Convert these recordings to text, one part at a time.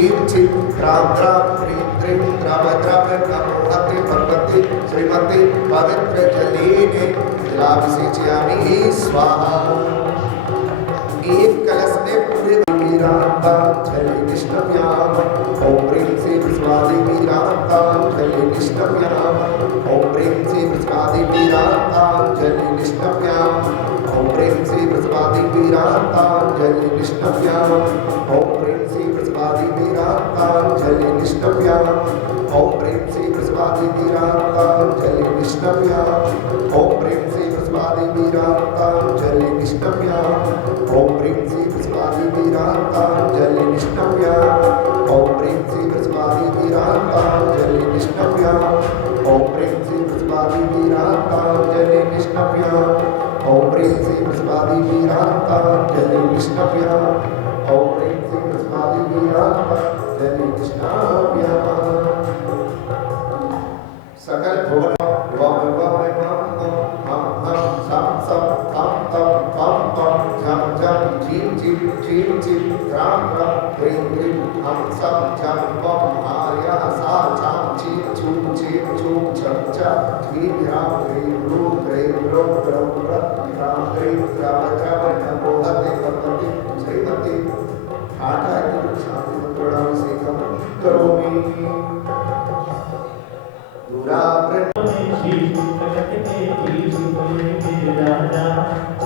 Cheam Cheam dram dram त्रीम त्रीम द्रव द्रव नमोहते भगवते श्रीमते पवित्र जलेने जलाभिषेचयामि स्वाहा। एक कलश में पूरे वीरांतांजलि निष्णव्याम ओम प्रेम से विश्वादि वीरांतांजलि निष्णव्याम ओम प्रेम से विश्वादि वीरांतांजलि निष्णव्याम ओम प्रेम से विश्वादि वीरांतांजलि निष्णव्याम ओम प्रेम से विश्वादि वीरांतांजलि निष्णव्याम ओम प्रेम से विश्वादि वीरांतांजलि निष्णव्याम ओम प्रेम से विश्वादि वीरांतांजलि निष्णव्याम ओम प्रेम से विश्वादि वीरांतांजलि निष्णव्याम ओम प्रेम से विश्वादि वीरांतांजलि निष्णव्याम ओम प्रेम से विश्वादि वीरांतांजलि निष्णव्याम ओम प्रेम से विश्वादि वीरांतांजलि निष्णव्याम ओम प्रेम से विश्वादि वीरांतांजलि निष्णव्याम। सकल भुवन चीम चीम राम राम प्रेम प्रेम हम सब जम बम आर्या सा चाम चीम चूम चीम चूम छम चा चीम राम प्रेम रूम प्रेम रोम रोम राम प्रेम राम राम नमोहते भगवते श्रीमते ठाठा की शांति मंत्रणा से कम करोमि दूरा प्रेम श्री जगत के ईश बोले राजा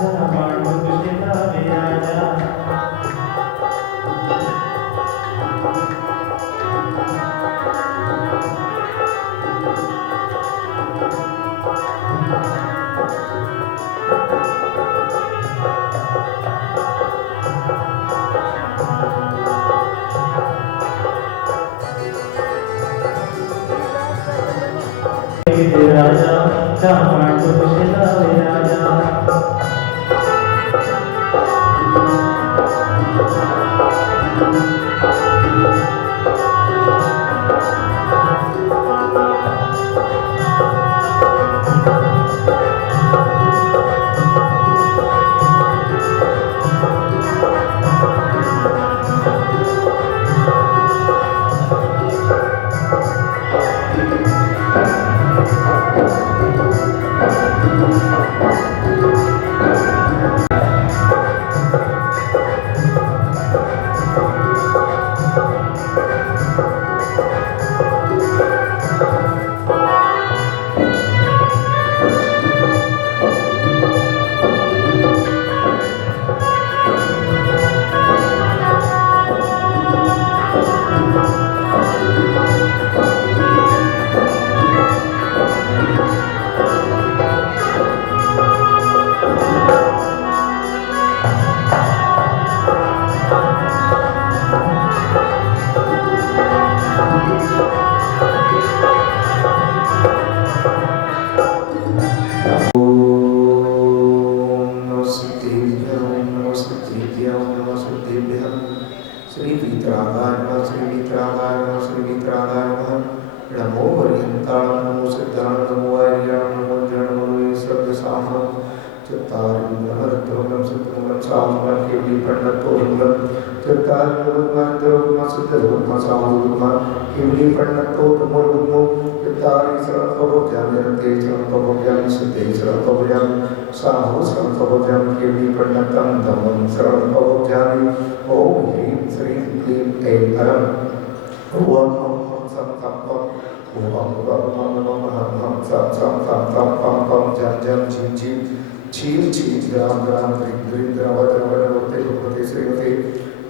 जहाँ मानो कृष्ण राजा राजा जहाँ तो कृष्ण राजा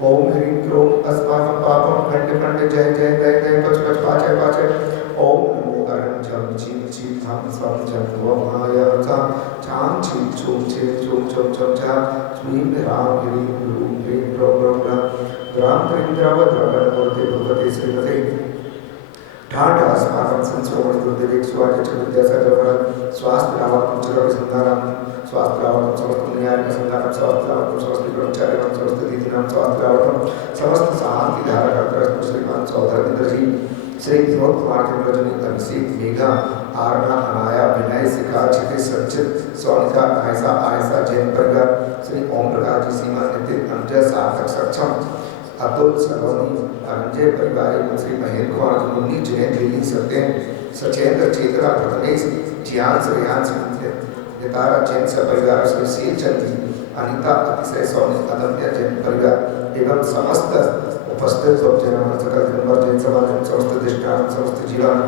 ओम ह्रीं क्रों अस्माकं पापं खंड खंड जय जय दय दय पच पच पाचय पाचय ओम नमो अरं झम चीम चीम हम स्वम झम वम आया चाम चाम चीम चूम चीम चूम चम चम चा चीम राम ह्रीं रूम ह्रीं रोम रोम राम प्रेम द्रव द्रव नमोते भगवते श्रीमते ठाठ अस्माकं संस्रोमणि गुरुदेव स्वागत चतुर्दशा जवर स्वास्थ्य रावण चरण संधारम स्वास्थ्य रावण समस्त न्याय संधारम स्वास्थ्य रावण समस्त ब्रह्मचारी समस्त दीदी नाम स्वास्थ्य रावण समस्त शांति धारक कृष्ण श्रीमान चौधरी जी श्री विनोद कुमार के रजनी अभिषेक मेघा आरणा अनाया विनय शिखा क्षितिज संचित सोनिका आयसा आयसा जैन प्रगा श्री ओम प्रकाश जी सीमा नितिन अंजय सार्थक सक्षम अतुल सलोनी अरंजय परिवार श्री महेंद्र कुमार मुन्नी जैन दिल्ली सत्यन सचेंद्र चेतरा प्रथमेश जियांश रियांश नितारा जैन परिवार श्री शील चंद्र अनिता अतिशय सोनी अदम्य जैन परिवार एवं समस्त उपस्थित जन सकल जनवर जैन समाज समस्त दृष्टान समस्त जीवन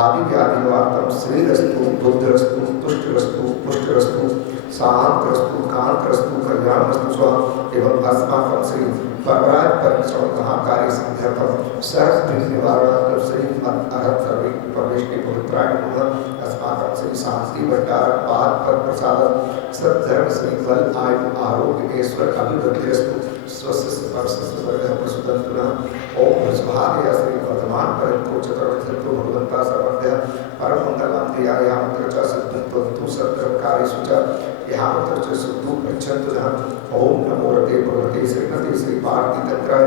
आदि व्याधि वार्तम श्रीरस्तु बुद्धरस्तु तुष्टरस्तु पुष्टरस्तु शांतरस्तु कांतरस्तु कल्याणरस्तु स्व एवं अस्माकं श्री परवराज परिश्रम महाकार्य संध्यापन सर्व निवारण श्री अरहत सर्वे प्रवेश पवित्राय नमः अस्माकं श्री शांति भंडार पाद पर प्रसाद सद्धर्म श्री फल आयु आरोग्य ऐश्वर्य अभिवृद्धिरस्तु स्वस्थ स्पर्श वर्ग प्रसुतंतुना ओम स्वाहाय श्री वर्धमान परंतु चतुर्थ भगवंता सर्वज्ञ परम मंगलम या मंत्र च सद्गुणवन्तु सत्कर्मकारेषु च यहाँ मंत्र च सुद्धु गच्छन्तु नः ओम नमो रते भगवते श्रीमते श्री पार्वती तंत्राय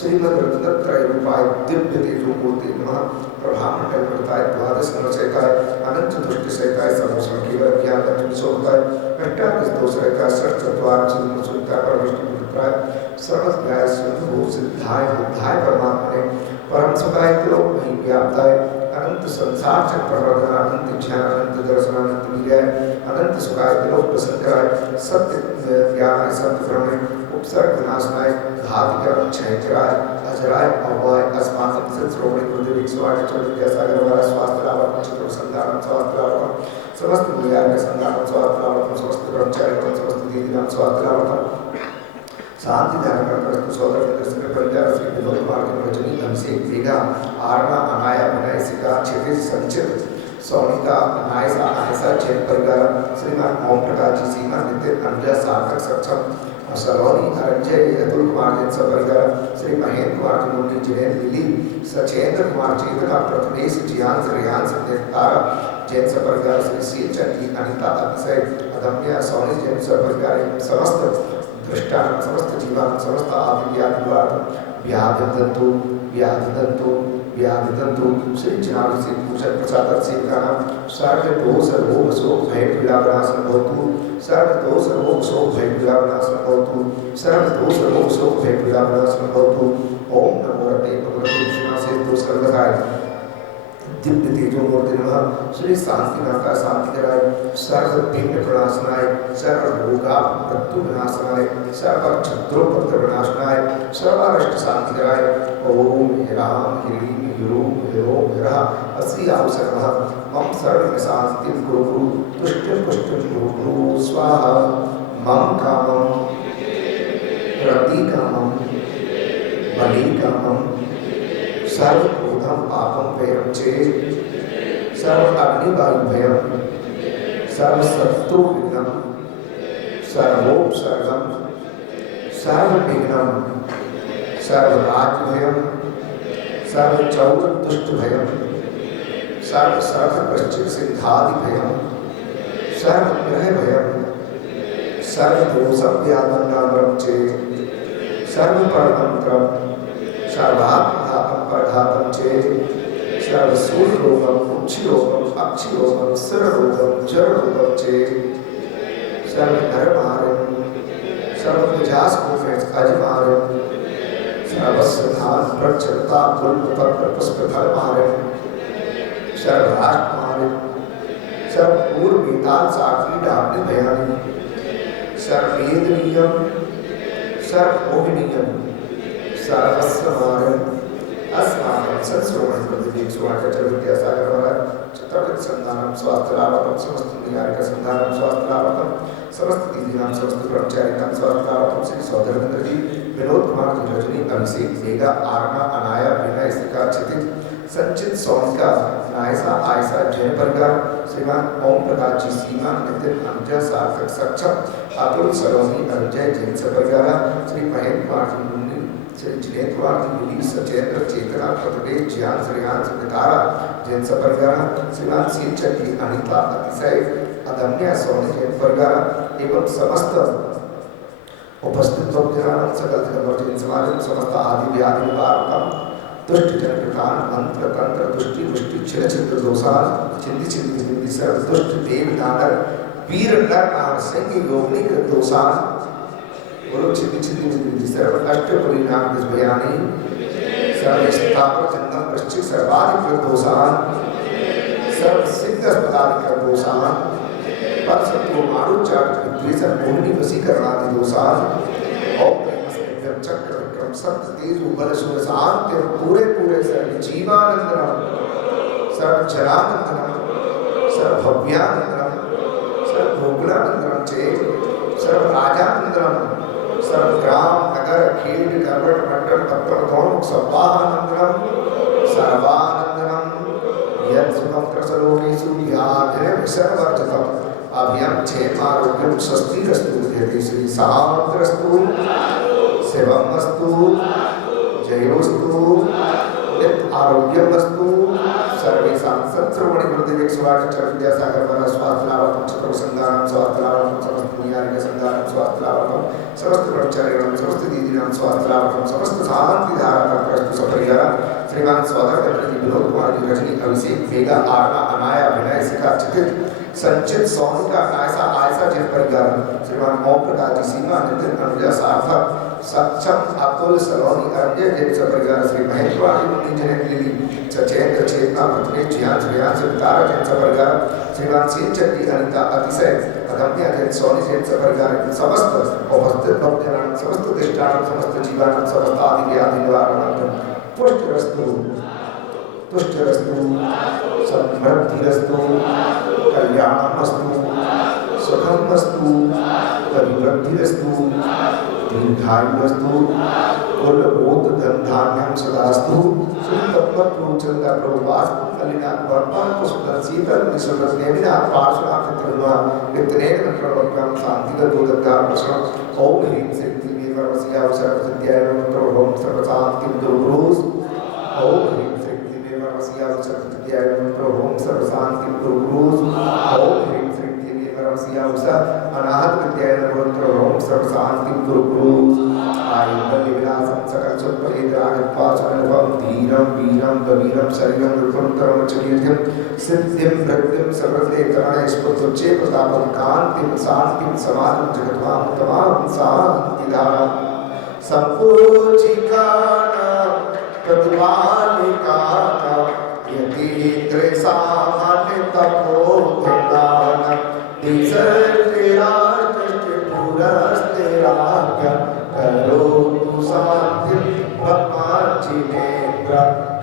श्रीमद् रत्नत्रय रूपाय दिव्य तेजो मूर्ति नमः प्रभामंडल प्रताय द्वादश नरसहिताय अनंत दुष्ट सहिताय समोषण केवल ज्ञान लक्ष्मी शोभताय अष्टादश दोषरहिताय षट्चत्वार चिन्ह सुनता परमेष्टि प्राय सर्वज्ञाय सुखो सिद्धाय बुद्धाय परमात्मने परम सुखाय लोक नहीं व्याप्ताय अनंत संसार चक्र प्रवर्धन अनंत ज्ञान अनंत दर्शन अनंत वीर्य अनंत सुखाय लोक प्रसन्नाय सत्य ज्ञान सत्य ब्रह्म उपसर्ग विनाशनाय घातिकर क्षयकराय अजराय अवाय अस्माकं सत्श्रोमणि पृथ्वी विश्वाय चतुर्थ सागर वाला स्वास्थ्य लाभ चतुर्थ संधान स्वास्थ्य लाभ समस्त विद्यार्थी के संधान स्वास्थ्य लाभ समस्त ब्रह्मचारी समस्त दीदी स्वास्थ्य लाभ शांति ध्यान करते सोदर दर्शन परिवार श्री विनोद कुमार के रजनी अभिषेक वेगा आर्मा अनाया विनय सिका क्षितिज संचित सोनिका नायसा आयसा जैन परिवार श्रीमान ओम प्रकाश जी सीमा नितिन अंजय सार्थक सक्षम सलोनी अरंजय अतुल कुमार जैन परिवार श्री महेंद्र कुमार मुन्नी जैन दिल्ली सचेंद्र कुमार चेतना प्रथमेश जियांश रियांश नितारा जैन परिवार श्री शील चंदी अनिता अतिशय अदम्य सोनी जैन परिवार समस्त दृष्टान समस्त जीवन समस्त आदिव्याधिवाद व्याधिदंतु व्याधिदंतु व्याधिदंतु श्री जनाब से पूजन प्रसाद सेवका नाम सर्व दोष रोग शोक भय पीड़ा विनाशन भवतु सर्व दोष रोग शोक भय पीड़ा विनाशन भवतु सर्व दोष रोग शोक भय पीड़ा विनाशन भवतु ओम नमो रते भगवते विष्णु से दोष सर्वदाय दिव्य तेजो मूर्ति नमः श्री शांतिनाथा शांतिकराय सर्व विघ्न प्रणाशनाय सर्व रोगा मृत्यु विनाशनाय सर्व क्षत्रोपद्र विनाशनाय सर्वारिष्ट शांतिकराय ओम ह्राम ह्रीम ह्रूम ह्रोम ह्रः असी आवसरः मम सर्व शांति गुरु गुरु तुष्टिं पुष्टिं गुरु गुरु स्वाहा मम कामं रति कामं बलि कामं सर्व पापम भयम चेत सर्व अग्निवायु भयम सर्व शत्रु विघ्नम सर्वोपसर्गम सर्व विघ्नम सर्व राज भयम सर्व चौर दुष्ट भयम सर्व सर्व पश्चिम सिद्धादि भयम सर्व ग्रह भयम सर्व दोषम व्याधम चेत सर्व परतंत्रम सर्वात्मघातम परघातम चेत सर्वसूल रोगम उच्छिरोगम अक्षिरोगम सिररोगम जड़रोगम चेत सर्वधर्मारम सर्वविजास अजमारम सर्वस्वधान प्रचलता पुष्पफल पुष्पफलमारम सर्वराष्ट्रमारम सर्वपूर्वताल साक्षी डाबनी भयानी सर्वेदनीयम सर्वमोहनीयम सर्वस्वमारम अस्माकं सत्श्रोमण पद्धति सुवार्ता चतुर्थ्या सागर वाला चतुर्थ संधानम स्वास्थ्य लाभम समस्त नियारिक संधानम स्वास्थ्य लाभम समस्त दीदीनाम समस्त ब्रह्मचारिणाम स्वास्थ्य लाभम श्री सौधर्मेंद्र जी विनोद कुमार जी रजनी अभिषेक वेगा आर्मा अनाया विनय सिका क्षितिज संचित सोनिका नायसा आयसा जैन परिवार श्रीमान ओम प्रकाश जी सीमा नितिन अंजय सार्थक सक्षम अतुल सलोनी अरंजय जैन परिवार श्री महेंद्र कुमार जी मुन्नी श्री जिनेन्द्र कुमार जी दिलीप सचेंद्र चेतना प्रदेश ज्ञान श्रेयांश नितारा जैन परिवार श्रीमान शील चंदी अनिता अतिशय अदम्य सोनी जैन परिवार एवं समस्त उपस्थित भक्तजन सकल जन समाज समस्त आदि व्याधि निवारकम दुष्ट जन प्रधान मंत्र तंत्र दुष्टि वृष्टि छिल छिद्र दोषान चिंति चिंति चिंति सर्व दुष्ट देव दानव वीर नर नार सिंह योगिनी दोषान बोलो चिति चिति चिति सर्व अष्टपुरी नाम विजयानी सर्व स्थापर चंदन पश्चिम सर्वाधिक दोषान सर्व सिद्ध अस्पताल दोषान पर सत्व मारुचार द्विसर मोहिनी वशीकरणादि दोषान और चक्र विक्रम सत्य तेज बल सुरसांत पूरे पूरे सर्व जीवानंदनम सर्व जलानंदनम सर्व भव्यानंदनम सर्व भोगलानंदनम चेत सर्व राजानंदनम सर्व ग्राम नगर खेड करवट मंडल तत्व धौन सप्ताहानंदनम सर्वानंदनम यत् सुखम त्रसलोकेषु याधने सर्वर्जतम अभ्यम क्षेमारोग्यम स्वस्तिरस्तु यदि श्री सामत्रस्तु सेवमस्तु जयोस्तु नित आरोग्यमस्तु सर्वेषां सत्सर्वणि गुरुदेव स्वार्थ विद्यासागर वरा स्वास्थ्य लाभम चतुर संगानम स्वास्थ्य लाभम समस्त पुण्यार्घ संगानम स्वास्थ्य लाभम समस्त ब्रह्मचारिणां समस्त दीदीनां स्वास्थ्य लाभम समस्त शांति धारा प्रस्तु सपरिवार श्रीमान स्वागत प्रति विनोद कुमार जी रजनी अभिषेक मेगा आर्मा अनाया अभिनय शिखा चितित संचित सोनिका आयसा आयसा जिन परिवार श्रीमान ओम प्रकाश जी सीमा नितिन अनुजा सार्थक सक्षम अतुल सलोनी अरण्य जिन परिवार श्री महेश्वरी मुनि जन लिली चचेंद्र चेतना पत्नी जियान श्रेयांश तारा जिन परिवार श्रीमान सीन चट्टी अनिता अतिशय अदम्य जिन सोनी जिन परिवार समस्त उपस्थित भक्तजन समस्त दिष्टान समस्त जीवान समस्त आदि आदि निवारण पुष्टरस्तु तुष्टरस्तु समृद्धिरस्तु कल्याणमस्तु सुखमस्तु परिवृद्धिरस्तु दीर्घायुरस्तु कुलबोध धनधान्यं सदास्तु सुतत्वचंदा प्रभुवास कलिनाथ वर्मा पुष्पदल शीतल निसर्ग देविना पार्श्वनाथ तिरुवा नित्यनेक प्रवक्त्रम शांतिगत दोदत्ता प्रश्न ओम ह्रीं शक्ति मेवरवसिया सर्वसिद्ध्याय नमः ओम सर्वशांति गुरुस ओम ह्रीं शक्ति मेवरवसिया सर्वसिद्ध्याय नमः ओम सर्वशांति गुरुस ओम ह्रीं शक्ति मेवरवसिया अनाहत विद्याय नमः ओम सर्वशांति गुरुस आयुर्बल विलासम सकल सुपरिद्रागत्वाचनवम धीरम वीरम गवीरम शरीरम रूपंतरम चरीर्यम सिद्धिम वृद्धिम सर्वते करण स्फुर्तुच्चे प्रतापम कांतिम शांतिम समाधम जगत्वाम तमाम शांतिधारा संपूजिकाना प्रतिपालिकाना यतीन्द्रसामान्य तपोधनाना दिशर्तिराष्टिपुरस्तिराज्ञ करो तु शांति भगवान जिनेन्द्र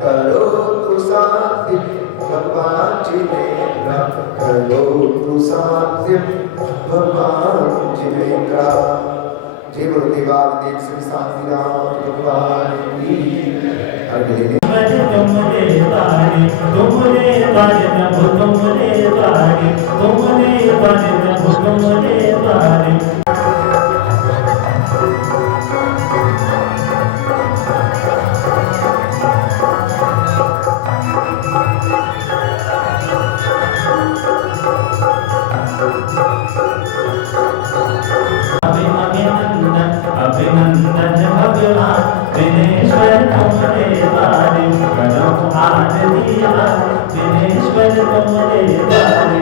करो तु शांति भगवान जिनेन्द्र करो तु शांति भगवान जिनेन्द्र जय बोलो देवाल देव श्री शांतिनाथ भगवान की तुमरे बारे प्रभु तुमरे बारे अभिनंदन भगवान दिनेश्वर तुमरे बारे करो आनंदिया दिनेश्वर तुमरे बारे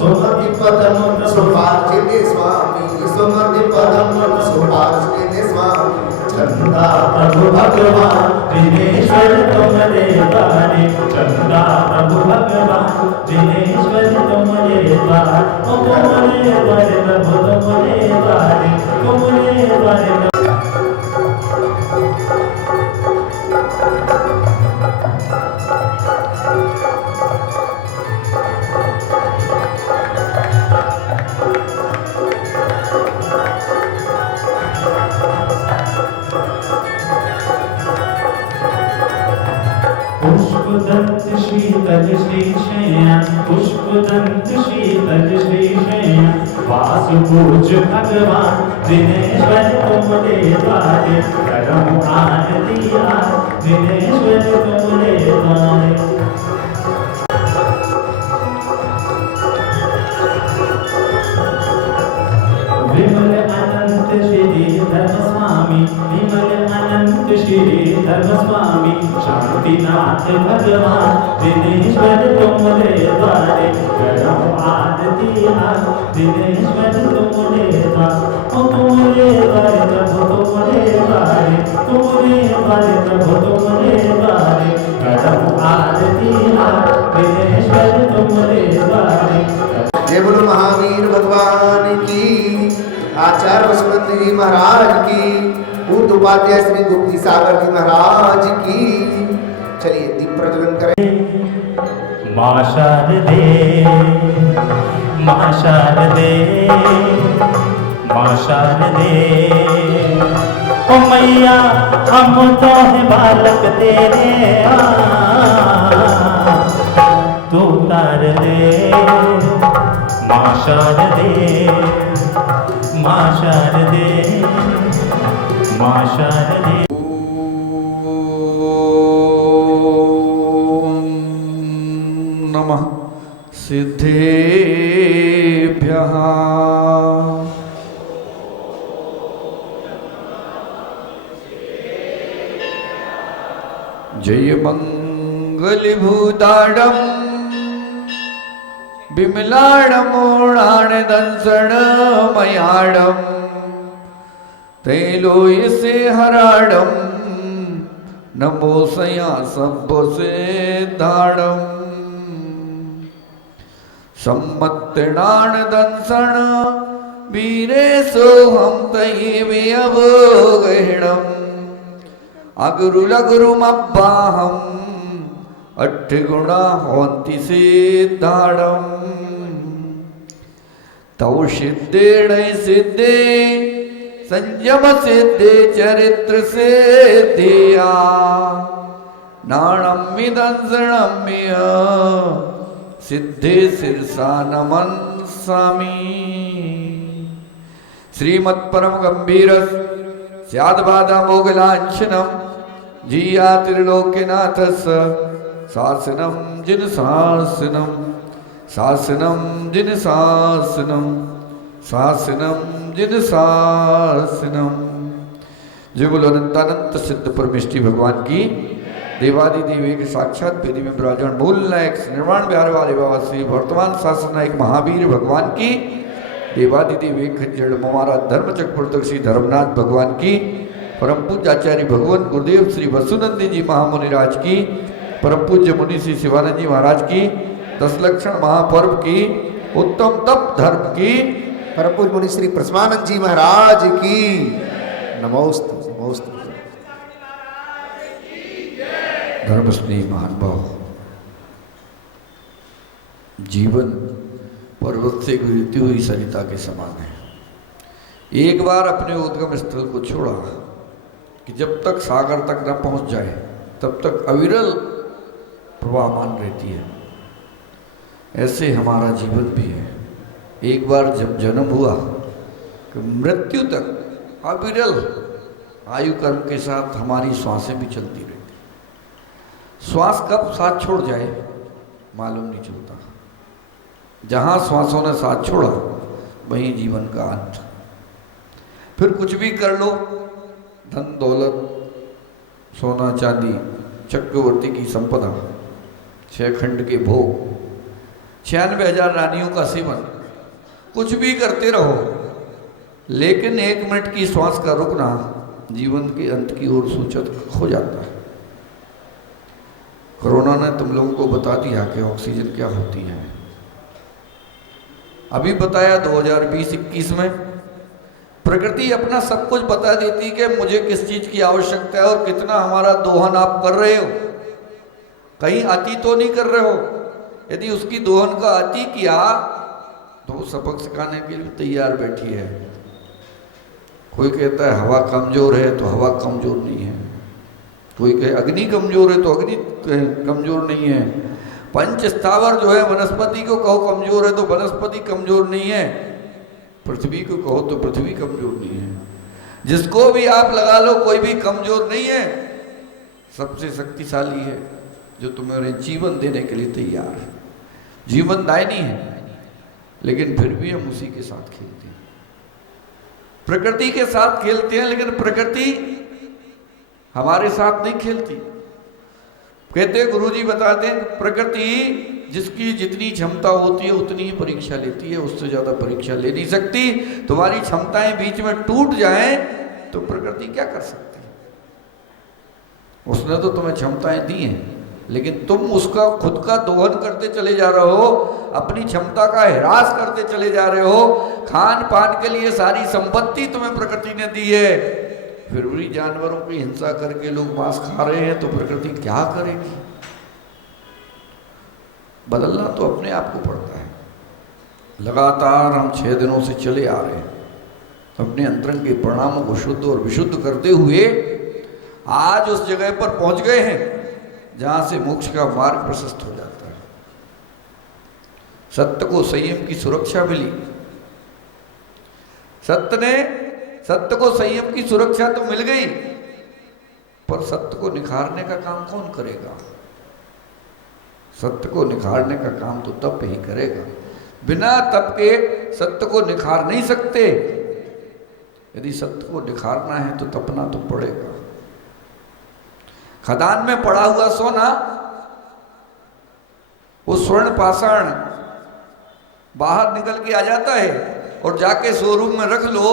सुमति पदम सुभाषिते स्वामी सुमति पदम सुभाषिते स्वामी चंदा प्रभु भगवान दिनेश्वर तुमरे बारे चंदा प्रभु भगवान दिनेश्वर तुमरे बारे तुमरे बारे प्रभु तुमरे बारे तुमरे बारे पुष्पदंत शीतल श्रीशया पुष्पदंत शीतल श्रीशया वासुपूज भगवान दिनेश्वर तुमरे बारे करो आनंदिया दिनेश्वर तुमरे बारे विमल अनंत श्री धर्मस्वामी विमल अनंत श्री धर्मस्वामी शांतिनाथ भगवान दिनेश्वर तुमरे द्वारे करो आरती आज दिनेश्वर तुमरे द्वारे तुमरे द्वारे प्रभु तुमरे द्वारे तुमरे द्वारे प्रभु तुमरे द्वारे करो आरती आज दिनेश्वर तुमरे द्वारे। जय बोलो महावीर भगवान की, आचार्य वसुमंत जी महाराज की, पूर्व उपाध्याय श्री गुप्ती सागर जी महाराज की। चलिए दीप प्रज्वलन करें। माँ शारदे माँ शारदे माँ शारदे ओ मैया हम तो है बालक तेरे तू तार दे माँ शारदे माँ शारदे माँ शारदे। नमः सिद्धेभ्यः जय मंगलभूताडं विमलाडमोणाणदंसणमयाडं तैलोयसे हराडं नमो सया सब्बसेद्धाडं सम्मत्तणाणदंसण वीरे सोहं तयेवे अवगहिणम् अगुरुलगुरुमब्बाहम् अट्ठगुणा होन्ति सिद्धाडम् तौ सिद्धेण सिद्धे संयम सिद्धे चरित्र सिद्धिया नाणं विदंसणम्य सिद्धे शिरसा नमन्सामि। श्रीमत्परम गंभीर स्याद्बाधा मोगलांछनम जिया त्रिलोक्यनाथस् शासनम जिन शासनम शासनम जिन शासनम शासनम जिन शासनम। जय बोलो अनंतानंत सिद्ध परमेष्टि भगवान की। देवादि देवी के साक्षात वेदी में विराजमान मूल नायक निर्वाण बिहार वाले बाबा श्री वर्तमान शासन नायक महावीर भगवान की। देवादि देवी जड़ हमारा धर्मचक्र श्री धर्मनाथ भगवान की। परम पूज्य आचार्य भगवान गुरुदेव श्री वसुनंदी जी महामुनिराज की। परम पूज्य मुनि श्री शिवानंद जी महाराज की। 10 लक्षण महापर्व की। उत्तम तप धर्म की। परम पूज्य मुनि श्री प्रसमानंद जी महाराज की। नमोस्तु नमोस्तु। धर्म स्नेही महानुभाव, जीवन पर्वत से गुजरती हुई सरिता के समान है। एक बार अपने उद्गम स्थल को छोड़ा कि जब तक सागर तक न पहुंच जाए तब तक अविरल प्रवाहमान रहती है। ऐसे हमारा जीवन भी है। एक बार जब जन्म हुआ कि मृत्यु तक अविरल आयु कर्म के साथ हमारी श्वासें भी चलती रहती। श्वास कब साथ छोड़ जाए मालूम नहीं चलता। जहाँ श्वासों ने साथ छोड़ा वहीं जीवन का अंत। फिर कुछ भी कर लो, धन दौलत सोना चांदी चक्रवर्ती की संपदा 6 खंड के भोग 96,000 रानियों का सेवन कुछ भी करते रहो, लेकिन 1 मिनट की श्वास का रुकना जीवन के अंत की ओर सूचक हो जाता है। कोरोना ने तुम लोगों को बता दिया कि ऑक्सीजन क्या होती है। अभी बताया 2020-21 में प्रकृति अपना सब कुछ बता देती कि मुझे किस चीज की आवश्यकता है और कितना हमारा दोहन आप कर रहे हो। कहीं अति तो नहीं कर रहे हो। यदि उसकी दोहन का अति किया तो वो सबक सिखाने के लिए तैयार बैठी है। कोई कहता है हवा कमजोर है तो हवा कमजोर नहीं है। कोई कहे अग्नि कमजोर है तो अग्नि कमजोर नहीं है। पंच स्थावर जो है वनस्पति को कहो कमजोर है तो वनस्पति कमजोर नहीं है। पृथ्वी को कहो तो पृथ्वी कमजोर नहीं है। जिसको भी आप लगा लो कोई भी कमजोर नहीं है। सबसे शक्तिशाली है जो तुम्हारे जीवन देने के लिए तैयार है। जीवन दायनी है लेकिन फिर भी हम उसी के साथ खेलते हैं। प्रकृति के साथ खेलते हैं, लेकिन प्रकृति हमारे साथ नहीं खेलती। कहते हैं, गुरुजी बताते हैं, प्रकृति जिसकी जितनी क्षमता होती है उतनी ही परीक्षा लेती है, उससे ज्यादा परीक्षा ले नहीं सकती। तुम्हारी क्षमताएं बीच में टूट जाएं तो प्रकृति क्या कर सकती है? उसने तो तुम्हें क्षमताएं दी हैं, लेकिन तुम उसका खुद का दोहन करते चले जा रहे हो, अपनी क्षमता का ह्रास करते चले जा रहे हो। खान पान के लिए सारी संपत्ति तुम्हें प्रकृति ने दी है, फिर भी जानवरों की हिंसा करके लोग मांस खा रहे हैं, तो प्रकृति क्या करेगी? बदलना तो अपने आप को पड़ता है। लगातार हम 6 दिनों से चले आ रहे हैं, अपने अंतरंग के परिणामों को शुद्ध और विशुद्ध करते हुए आज उस जगह पर पहुंच गए हैं जहां से मोक्ष का मार्ग प्रशस्त हो जाता है। सत्य को संयम की सुरक्षा मिली। सत्य को संयम की सुरक्षा तो मिल गई, पर सत्य को निखारने का काम कौन करेगा? सत्य को निखारने का काम तो तप ही करेगा। बिना तप के सत्य को निखार नहीं सकते। यदि सत्य को निखारना है तो तपना तो पड़ेगा। खदान में पड़ा हुआ सोना, वो स्वर्ण पाषाण बाहर निकल के आ जाता है और जाके शोरूम में रख लो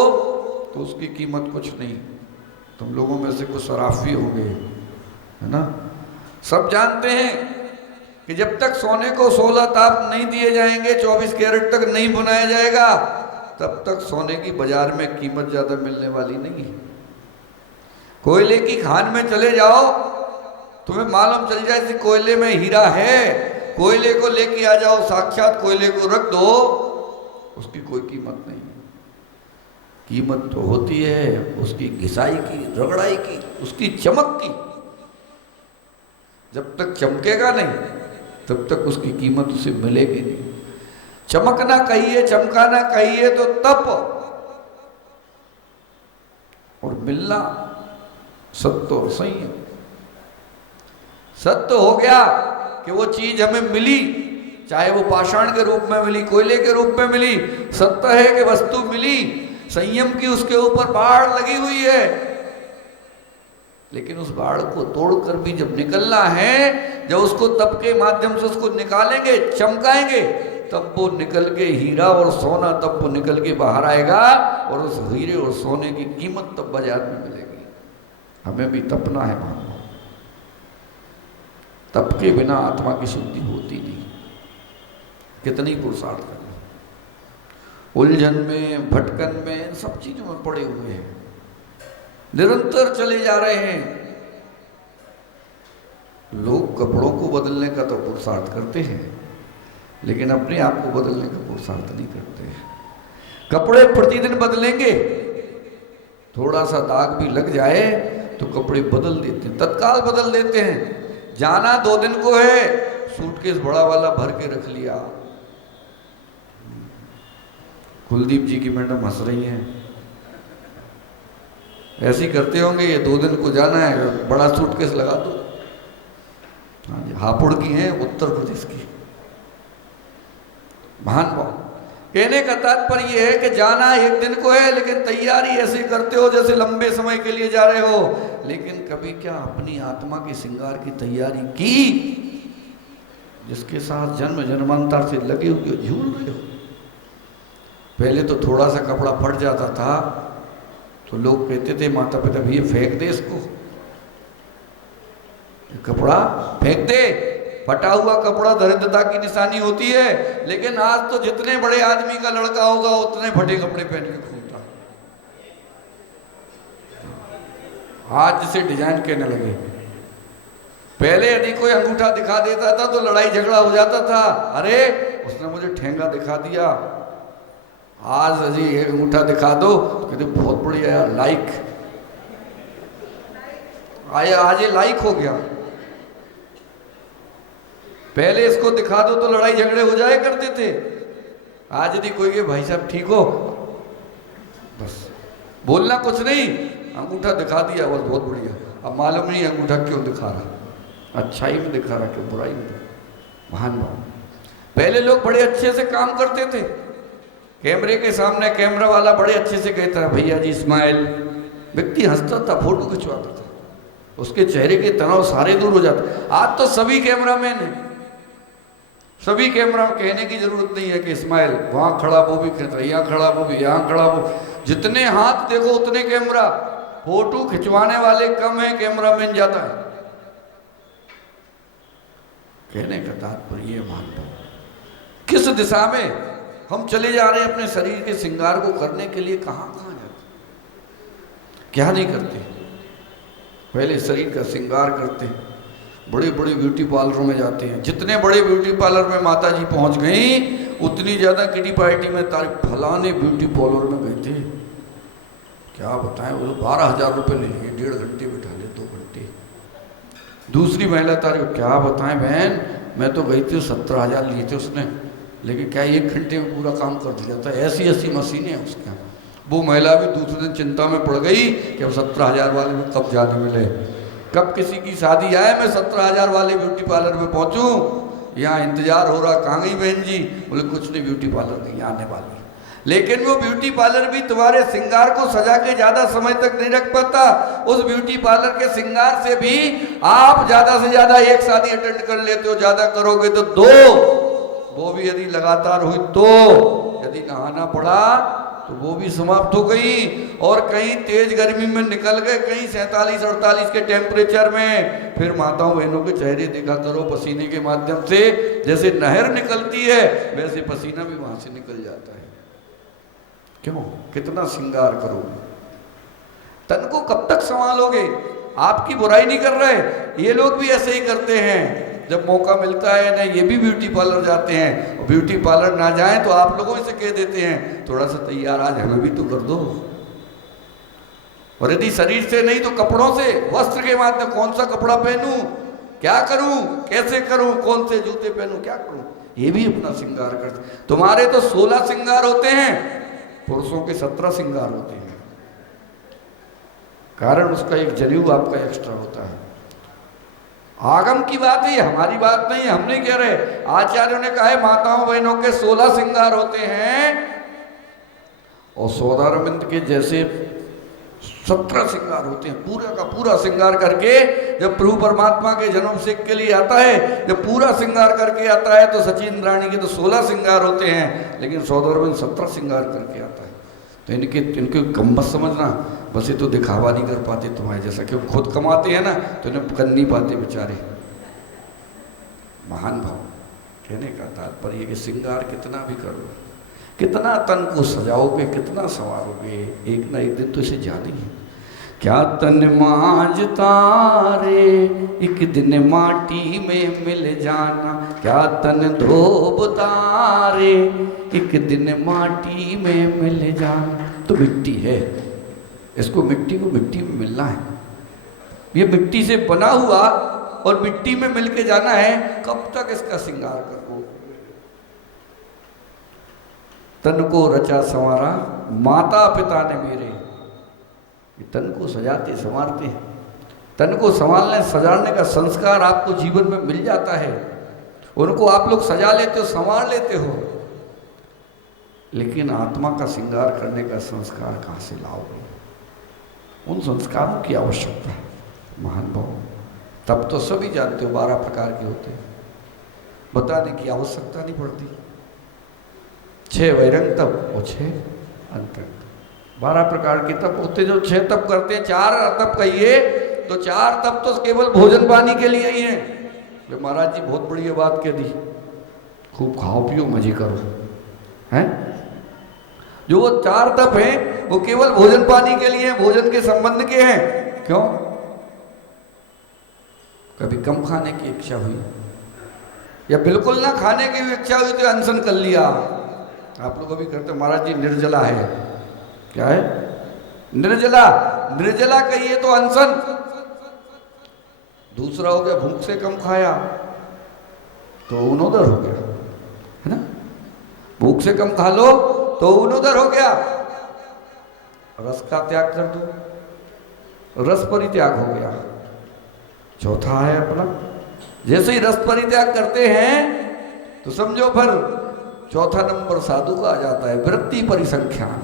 तो उसकी कीमत कुछ नहीं। तुम लोगों में से कुछ शराफी हो गए, है ना? सब जानते हैं कि जब तक सोने को 16 ताप नहीं दिए जाएंगे, 24 कैरेट तक नहीं बुनाया जाएगा, तब तक सोने की बाजार में कीमत ज्यादा मिलने वाली नहीं है। कोयले की खान में चले जाओ, तुम्हें मालूम चल जाए कि कोयले में हीरा है, कोयले को लेके आ जाओ, साक्षात कोयले को रख दो, उसकी कोई कीमत नहीं। कीमत तो होती है उसकी घिसाई की, रगड़ाई की, उसकी चमक की। जब तक चमकेगा नहीं तब तक उसकी कीमत उसे मिलेगी नहीं। चमकना कहिए, चमकाना कहिए तो तप, और मिलना सत्य और संयम। सत्य हो गया कि वो चीज हमें मिली, चाहे वो पाषाण के रूप में मिली, कोयले के रूप में मिली, सत्य है कि वस्तु मिली। संयम की उसके ऊपर बाढ़ लगी हुई है, लेकिन उस बाढ़ को तोड़कर भी जब निकलना है, जब उसको तप के माध्यम से उसको निकालेंगे, चमकाएंगे, तब वो निकल के हीरा और सोना, तब वो निकल के बाहर आएगा और उस हीरे और सोने की कीमत तब बाजार में मिलेगी। हमें भी तपना है मानो। तप के बिना आत्मा की शुद्धि होती नहीं। कितनी पुरुषार्थ करना, उलझन में, भटकन में, सब चीजों में पड़े हुए हैं, निरंतर चले जा रहे हैं। लोग कपड़ों को बदलने का तो पुरुषार्थ करते हैं, लेकिन अपने आप को बदलने का पुरुषार्थ नहीं करते हैं। कपड़े प्रतिदिन बदलेंगे, थोड़ा सा दाग भी लग जाए तो कपड़े बदल देते हैं, तत्काल बदल देते हैं। जाना 2 दिन को है, सूटकेस बड़ा वाला भर के रख लिया। कुलदीप जी की मैडम हंस रही हैं, ऐसे ही करते होंगे। ये 2 दिन को जाना है, बड़ा सूटकेस लगा दो। हाँ जी, हापुड़ की हैं, उत्तर प्रदेश की महान भाव। कहने का तात्पर्य यह है कि जाना 1 दिन को है, लेकिन तैयारी ऐसे करते हो जैसे लंबे समय के लिए जा रहे हो। लेकिन कभी क्या अपनी आत्मा के श्रृंगार की तैयारी की, जिसके साथ जन्म जन्मांतर से लगे हुए झूल रहे हो? पहले तो थोड़ा सा कपड़ा फट जाता था तो लोग कहते थे माता पिता, भैया फेंक दे इसको, कपड़ा फेंक दे। फटा हुआ कपड़ा दरिद्रता की निशानी होती है। लेकिन आज तो जितने बड़े आदमी का लड़का होगा उतने फटे कपड़े पहन के घूमता। आज जिसे डिजाइन कहने लगे। पहले यदि कोई अंगूठा दिखा देता था तो लड़ाई झगड़ा हो जाता था, अरे उसने मुझे ठेंगा दिखा दिया। आज अजी एक अंगूठा दिखा दो तो कहते बहुत बढ़िया यार, लाइक आया, आज ये लाइक हो गया। पहले इसको दिखा दो तो लड़ाई झगड़े हो जाए करते थे। आज यदि कोई के भाई साहब ठीक हो, बस बोलना कुछ नहीं, अंगूठा दिखा दिया, बस बहुत बढ़िया। अब मालूम नहीं अंगूठा क्यों दिखा रहा, अच्छाई में दिखा रहा क्यों बुराई में। महान भाव। पहले लोग बड़े अच्छे से काम करते थे, कैमरे के सामने कैमरा वाला बड़े अच्छे से कहता है भैया जी स्माइल, व्यक्ति हंसता था, फोटो खिंचवाता था, उसके चेहरे के तनाव सारे दूर हो जाते। आज तो सभी कैमरामैन हैं, सभी कैमरा कहने की जरूरत नहीं है कि स्माइल, वहां खड़ा वो भी खींच रहा, यहाँ खड़ा वो भी, यहाँ खड़ा वो, जितने हाथ देखो उतने कैमरा। फोटो खिंचवाने वाले कम है, कैमरामैन ज्यादा है। कहने का तात्पर्य ये मानता हूं, किस दिशा में हम चले जा रहे हैं अपने शरीर के श्रृंगार को करने के लिए, कहां कहां जाते, क्या नहीं करते। पहले शरीर का श्रृंगार करते हैं, बड़े बड़े ब्यूटी पार्लरों में जाते हैं। जितने बड़े ब्यूटी पार्लर में माता जी पहुंच गई, उतनी ज्यादा किटी पार्टी में तारीफ, फलाने ब्यूटी पार्लर में गए थे, क्या बताएं, वो 12,000 रुपये ले लिए, 1.5 घंटे बिठा ले, 2 घंटे। दूसरी महिला तारीफ, क्या बताएं बहन, मैं तो गई थी, 17,000 लिए थे उसने, लेकिन क्या 1 घंटे में पूरा काम कर दिया था। ऐसी मशीनें हैं उसके यहाँ। वो महिला भी दूसरे दिन चिंता में पड़ गई कि अब 17,000 वाले में कब जाने मिले, कब किसी की शादी आए, मैं 17,000 वाले ब्यूटी पार्लर में पहुंचूं, यहाँ इंतजार हो रहा, कहाँ गई बहन जी, बोले कुछ नहीं, ब्यूटी पार्लर नहीं आने वाली। लेकिन वो ब्यूटी पार्लर भी तुम्हारे श्रृंगार को सजा के ज्यादा समय तक नहीं रख पाता। उस ब्यूटी पार्लर के श्रृंगार से भी आप ज्यादा से ज्यादा 1 शादी अटेंड कर लेते हो, ज्यादा करोगे तो 2, वो भी यदि लगातार हुई तो, यदि नहाना पड़ा तो वो भी समाप्त हो गई। और कहीं तेज गर्मी में निकल गए, कहीं 47-48 के टेम्परेचर में, फिर माताओं बहनों के चेहरे देखा करो पसीने के माध्यम से, जैसे नहर निकलती है वैसे पसीना भी वहां से निकल जाता है। क्यों, कितना श्रृंगार करोगे, तन को कब तक संभालोगे। आपकी बुराई नहीं कर रहे, ये लोग भी ऐसे ही करते हैं, जब मौका मिलता है ना ये भी ब्यूटी पार्लर जाते हैं, और ब्यूटी पार्लर ना जाएं तो आप लोगों से कह देते हैं थोड़ा सा तैयार आज हमें भी तो कर दो। और यदि शरीर से नहीं तो कपड़ों से, वस्त्र के माध्यम, कौन सा कपड़ा पहनूं, क्या करूं, कैसे करूं, कौन से जूते पहनूं, क्या करूं, ये भी अपना श्रृंगार करते। तुम्हारे तो 16 श्रृंगार होते हैं, पुरुषों के 17 श्रृंगार होते हैं। कारण उसका एक जनेऊ आपका एक्स्ट्रा होता है। आगम की बात है, हमारी बात नहीं है, हम नहीं कह रहे। आचार्यों ने कहा है माताओं बहनों के 16 श्रृंगार होते हैं, और सौदारविंद के जैसे 17 श्रृंगार होते हैं। पूरा का पूरा श्रृंगार करके जब प्रभु परमात्मा के जन्म सिख के लिए आता है, जब पूरा श्रृंगार करके आता है, तो सचिंद्राणी के तो 16 श्रृंगार होते हैं, लेकिन सौदारविंद 17 श्रृंगार करके आता है। तो इनके कम मत समझना, बस ये तो दिखावा नहीं कर पाते तुम्हारे जैसा, कि वो खुद कमाते हैं ना तो इन्हें कर नहीं पाते बेचारे। महान भाव। कहने का तात्पर्य कि श्रृंगार कितना भी करो, कितना तन को सजाओगे, कितना संवारोगे, एक ना एक दिन तो इसे जानेंगे। क्या तन मांझता रे एक दिन माटी में मिल जाना, क्या तन धोबता रे एक दिन माटी में मिल जाना। तो मिट्टी है, इसको मिट्टी को मिट्टी में मिलना है। ये मिट्टी से बना हुआ और मिट्टी में मिल के जाना है। कब तक इसका श्रृंगार करो। तन को रचा संवारा माता पिता ने मेरे, तन को सजाते संवारते हैं। तन को संभालने सजाने का संस्कार आपको जीवन में मिल जाता है। उनको आप लोग सजा लेते हो, संवार लेते हो, लेकिन आत्मा का श्रृंगार करने का संस्कार कहाँ से लाओगे। उन संस्कारों की आवश्यकता है महान भाव। तब तो सभी जानते हो 12 प्रकार के होते हैं, बताने की आवश्यकता नहीं पड़ती। 6 वैरंग तप और 6 अंतरंग। 12 प्रकार के तप होते जो 6 तप करते हैं। 4 तप कहिए तो 4 तप तो केवल भोजन पानी के लिए ही है। महाराज जी बहुत बढ़िया बात कह दी, खूब खाओ पियो मजे करो, हैं। जो वो 4 तप हैं वो केवल भोजन पानी के लिए, भोजन के संबंध के हैं। क्यों? कभी कम खाने की इच्छा हुई या बिल्कुल ना खाने की इच्छा हुई तो अनशन कर लिया। आप लोग अभी करते महाराज जी निर्जला है, क्या है निर्जला? निर्जला कहिए तो अनशन। दूसरा हो गया भूख से कम खाया तो उनोदर हो गया, है ना। भूख से कम खा लो तो उनोदर हो गया। रस का त्याग कर दो, रस परित्याग हो गया। चौथा है अपना, जैसे ही रस परित्याग करते हैं तो समझो फिर चौथा नंबर साधु का आ जाता है वृत्ति परिसंख्यान,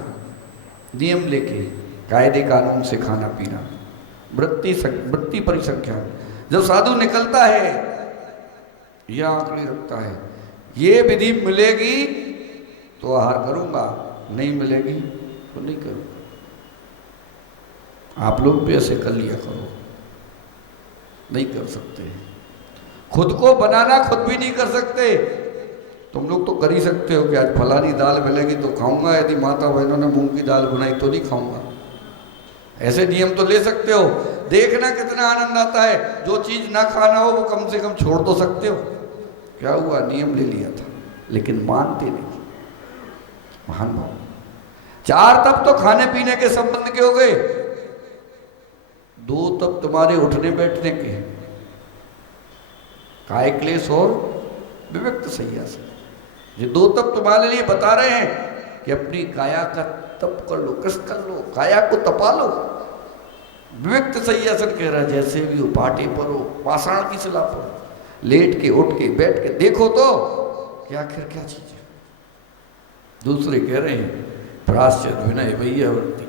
नियम लेके कायदे कानून से खाना पीना, वृत्ति परिसंख्यान। जब साधु निकलता है यह आंकड़ी रखता है, ये विधि मिलेगी तो आहार करूंगा, नहीं मिलेगी तो नहीं करूंगा। आप लोग भी ऐसे कर लिया करो, नहीं कर सकते। खुद को बनाना खुद भी नहीं कर सकते। तुम लोग तो कर ही सकते हो कि आज फलानी दाल मिलेगी तो खाऊंगा, यदि माता बहनों ने मूंग की दाल बनाई तो नहीं खाऊंगा। ऐसे नियम तो ले सकते हो। देखना कितना आनंद आता है। जो चीज ना खाना हो वो कम से कम छोड़ तो सकते हो। क्या हुआ, नियम ले लिया था लेकिन मानते नहीं। महान भाव। 4 तप तो खाने पीने के संबंध के हो गए, 2 तप तुम्हारे उठने बैठने के हैं, काय क्लेश और विविक्त शैया से। ये 2 तप तुम्हारे लिए बता रहे हैं कि अपनी काया का तप कर लो, कष्ट कर लो, काया को तपा लो। विविक्त शय्यासन कह रहा है जैसे भी हो, पाटे पर हो, पाषाण की शिला पर, लेट के उठ के बैठ के देखो तो कि आखिर क्या चीज है। दूसरे कह रहे हैं प्राश्चित विनय वैयावृत्ति।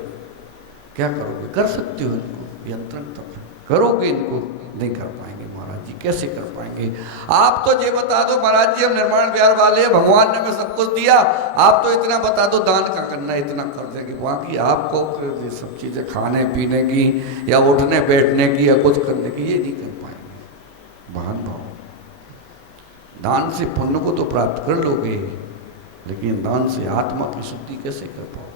क्या करोगे, कर सकते हो इनको, यंत्रण तप करोगे, इनको नहीं कर पाएंगे महाराज जी, कैसे कर पाएंगे। आप तो ये बता दो महाराज जी हम निर्माण विहार वाले हैं, भगवान ने हमें सब कुछ दिया, आप तो इतना बता दो दान का करना है, इतना कर देंगे। बाकी आपको ये सब चीज़ें खाने पीने की या उठने बैठने की या कुछ करने की ये नहीं कर पाएंगे। महान भाव। दान से पुण्य को तो प्राप्त कर लोगे, लेकिन दान से आत्मा की शुद्धि कैसे कर पाओगे।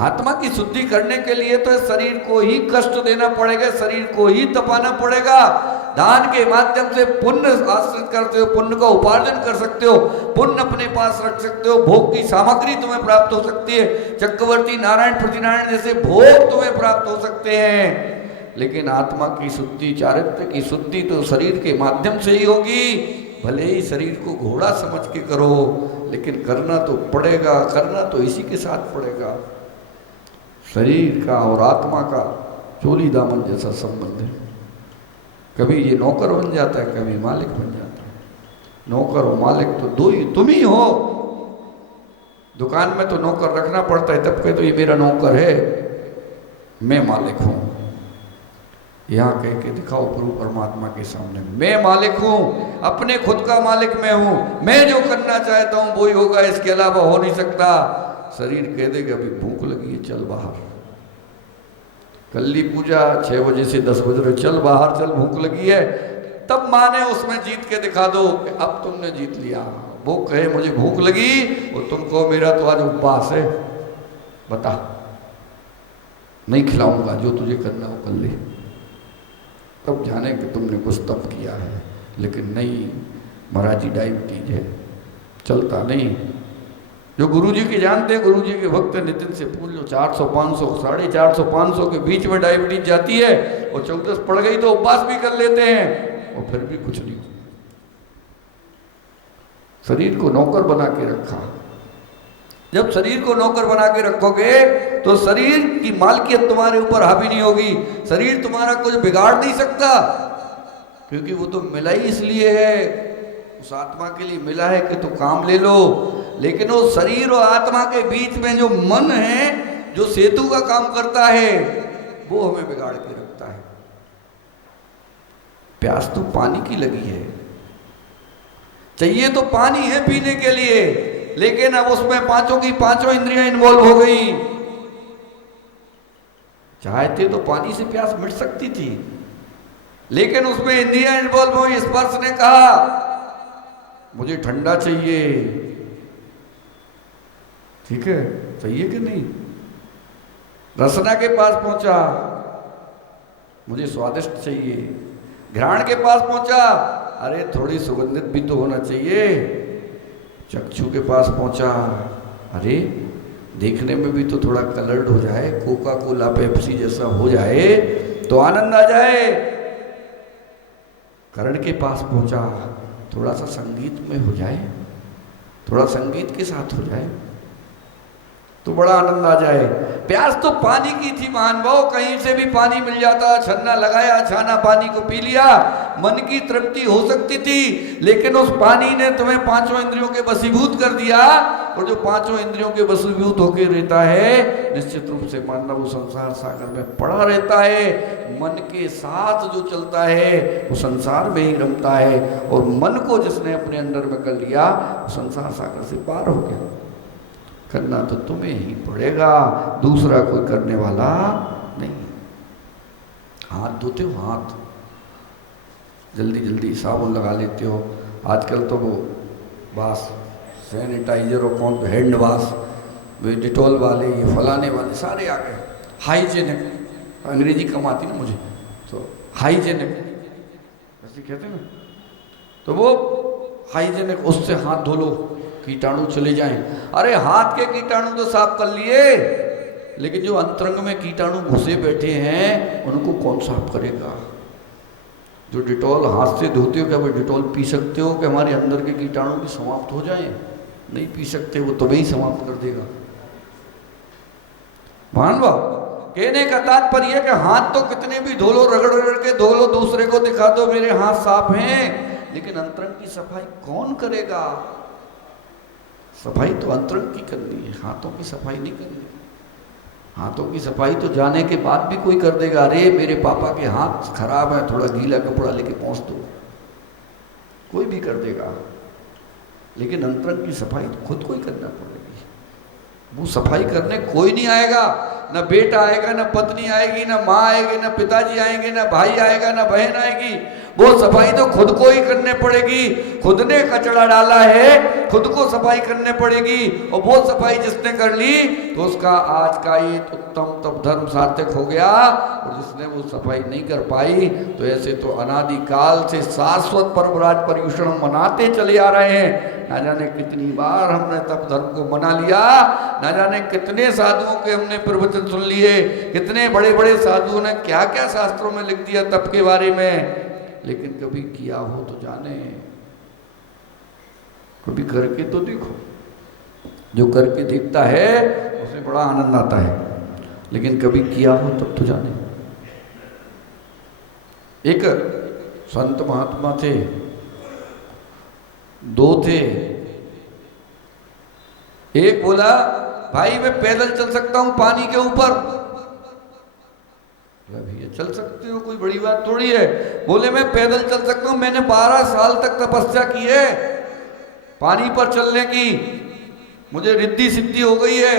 आत्मा की शुद्धि करने के लिए तो शरीर को ही कष्ट देना पड़ेगा, शरीर को ही तपाना पड़ेगा। दान के माध्यम से पुण्य आश्रित करते हो, पुण्य का उपार्जन कर सकते हो, पुण्य अपने पास रख सकते हो, भोग की सामग्री तुम्हें प्राप्त हो सकती है, चक्रवर्ती नारायण प्रतिनारायण जैसे भोग तुम्हें प्राप्त हो सकते हैं। लेकिन आत्मा की शुद्धि, चारित्र्य की शुद्धि तो शरीर के माध्यम से ही होगी। भले ही शरीर को घोड़ा समझ के करो, लेकिन करना तो पड़ेगा, करना तो इसी के साथ पड़ेगा। शरीर का और आत्मा का चोली दामन जैसा संबंध है। कभी ये नौकर बन जाता है, कभी मालिक बन जाता है। नौकर और मालिक तो दो ही, तुम ही हो। दुकान में तो नौकर रखना पड़ता है, तब कहे तो ये मेरा नौकर है, मैं मालिक हूं। यहाँ कह के दिखाओ प्रभु परमात्मा के सामने, मैं मालिक हूं, अपने खुद का मालिक मैं हूं, मैं जो करना चाहता हूं वो ही होगा, इसके अलावा हो नहीं सकता। शरीर कह देगा अभी भूख लगी है, चल बाहर। कल्ली पूजा 6 बजे से 10 बजे, चल बाहर, चल भूख लगी है। तब माने उसमें जीत के दिखा दो कि अब तुमने जीत लिया। वो कहे मुझे भूख लगी और तुम कहो मेरा तो आज उपवास है, बता नहीं खिलाऊंगा, जो तुझे करना हो कर ले। तब जाने कि तुमने कुछ तप किया है। लेकिन नहीं, महाराज जी डायबिटीज है, चलता नहीं। जो गुरुजी की जानते हैं, गुरुजी के भक्त नितिन से पूछ लो, 400 500 450 500 के बीच में डायबिटीज जाती है और 14 पड़ गई तो उपवास भी कर लेते हैं और फिर भी कुछ नहीं। शरीर को नौकर बना के रखा। जब शरीर को नौकर बना के रखोगे तो शरीर की मालकियत तुम्हारे ऊपर हावी नहीं होगी। शरीर तुम्हारा कुछ बिगाड़ नहीं सकता, क्योंकि वो तो मिला ही इसलिए है, उस आत्मा के लिए मिला है कि तो काम ले लो। लेकिन वो शरीर और आत्मा के बीच में जो मन है, जो सेतु का काम करता है, वो हमें बिगाड़ के रखता है। प्यास तो पानी की लगी है, चाहिए तो पानी है पीने के लिए, लेकिन अब उसमें पांचों की पांचों इंद्रियां इन्वॉल्व हो गई। चाहते तो पानी से प्यास मिट सकती थी, लेकिन उसमें इंद्रियां इन्वॉल्व हुई। स्पर्श ने कहा मुझे ठंडा चाहिए, ठीक है, चाहिए कि नहीं। रसना के पास पहुंचा, मुझे स्वादिष्ट चाहिए। घ्राण के पास पहुंचा, अरे थोड़ी सुगंधित भी तो होना चाहिए। चक्षु के पास पहुंचा, अरे देखने में भी तो थोड़ा कलर्ड हो जाए, कोका कोला पेप्सी जैसा हो जाए तो आनंद आ जाए। कर्ण के पास पहुंचा, थोड़ा सा संगीत में हो जाए, थोड़ा संगीत के साथ हो जाए। तो बड़ा आनंद आ जाए। प्यास तो पानी की थी महानुभाव, कहीं से भी पानी मिल जाता, छन्ना लगाया, छाना पानी को पी लिया, मन की तृप्ति हो सकती थी। लेकिन उस पानी ने तुम्हें पांचों इंद्रियों के वशीभूत कर दिया, और जो पांचों इंद्रियों के वशीभूत होकर रहता है, निश्चित रूप से मानव वो संसार सागर में पड़ा रहता है। मन के साथ जो चलता है वो संसार में ही रमता है, और मन को जिसने अपने अंदर में कर लिया वो संसार सागर से पार हो गया। करना तो तुम्हें ही पड़ेगा, दूसरा कोई करने वाला नहीं। हाथ धोते हो, हाथ जल्दी जल्दी साबुन लगा लेते हो। आजकल तो वो बास सैनिटाइजर और कौन हैंड वाश, वे डिटॉल वाले, ये फलाने वाले सारे आ गए। हाइजेनिक, अंग्रेजी कम आती ना मुझे, तो हाइजेनिक ऐसे कहते हैं ना, तो वो हाइजेनिक, उससे हाथ धो लो, कीटाणु चले जाएं। अरे हाथ के कीटाणु तो साफ कर लिए, लेकिन जो अंतरंग में कीटाणु घुसे बैठे हैं उनको कौन साफ करेगा? जो डिटॉल हाथ से धोते हो, क्या वो डिटॉल पी सकते हो कि हमारे अंदर के कीटाणु भी समाप्त हो जाएं? नहीं पी सकते, वो तभी ही समाप्त कर देगा। मानवा कहने का तात्पर्य कि हाथ तो कितने भी धो लो, रगड़ रगड़ के धो लो, दूसरे को दिखा दो मेरे हाथ साफ हैं, लेकिन अंतरंग की सफाई कौन करेगा? सफाई तो अंतरंग की करनी है, हाथों की सफाई नहीं करनी। हाथों की सफाई तो जाने के बाद भी कोई कर देगा। अरे मेरे पापा के हाथ खराब है, थोड़ा गीला कपड़ा लेके पहुंच दो, कोई भी कर देगा। लेकिन अंतरंग की सफाई तो खुद को ही करना पड़ेगी। वो सफाई करने कोई नहीं आएगा, ना बेटा आएगा, ना पत्नी आएगी, ना माँ आएगी, ना पिताजी आएंगे, ना भाई आएगा, ना बहन आएगी। वो सफाई तो खुद को ही करने पड़ेगी। खुद ने कचरा डाला है, खुद को सफाई करने पड़ेगी, और वो सफाई जिसने कर ली तो उसका आज का ये उत्तम तप धर्म सार्थक हो गया। और जिसने वो सफाई नहीं कर पाई तो ऐसे तो अनादि काल से शाश्वत परमराज पर्युषण मनाते चले आ रहे हैं। ना जाने कितनी बार हमने तप धर्म को मना लिया, ना जाने कितने साधुओं के हमने प्रवचन सुन लिए, कितने बड़े बड़े साधुओं ने क्या क्या शास्त्रों में लिख दिया तप के बारे में, लेकिन कभी किया हो तो जाने, कभी करके तो देखो। जो करके देखता है उसे बड़ा आनंद आता है, लेकिन कभी किया हो तब तो जाने। एक संत महात्मा थे, दो थे। एक बोला भाई मैं पैदल चल सकता हूं पानी के ऊपर। भैया चल सकते हो, कोई बड़ी बात थोड़ी है। बोले मैं पैदल चल सकता हूं, मैंने 12 साल तक तपस्या की है पानी पर चलने की, मुझे रिद्धि सिद्धि हो गई है,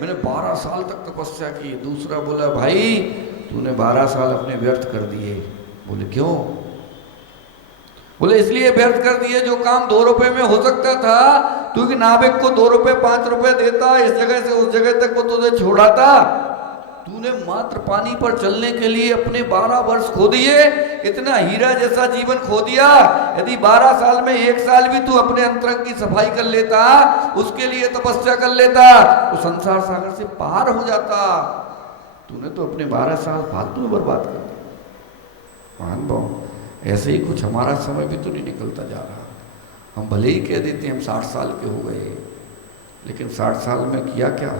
मैंने 12 साल तक तपस्या की। दूसरा बोला भाई तूने 12 साल अपने व्यर्थ कर दिए। बोले क्यों? बोले इसलिए व्यर्थ कर दिए, जो काम 2 रुपए में हो सकता था, क्योंकि नाविक को 2 रुपए 5 रुपए देता, इस जगह से उस जगह तक वो तुझे छोड़ाता, तूने मात्र पानी पर चलने के लिए अपने 12 वर्ष खो दिए, इतना हीरा जैसा जीवन खो दिया। यदि 12 साल में 1 साल भी तू अपने अंतरंग की सफाई कर लेता, उसके लिए तपस्या कर लेता, तो संसार सागर से पार हो जाता। तूने तो अपने 12 साल फालतू में बर्बाद कर दिए। महान भाव ऐसे ही कुछ हमारा समय भी तो नहीं निकलता जा रहा। हम भले ही कह देते हैं हम 60 साल के हो गए, लेकिन 60 साल में किया क्या?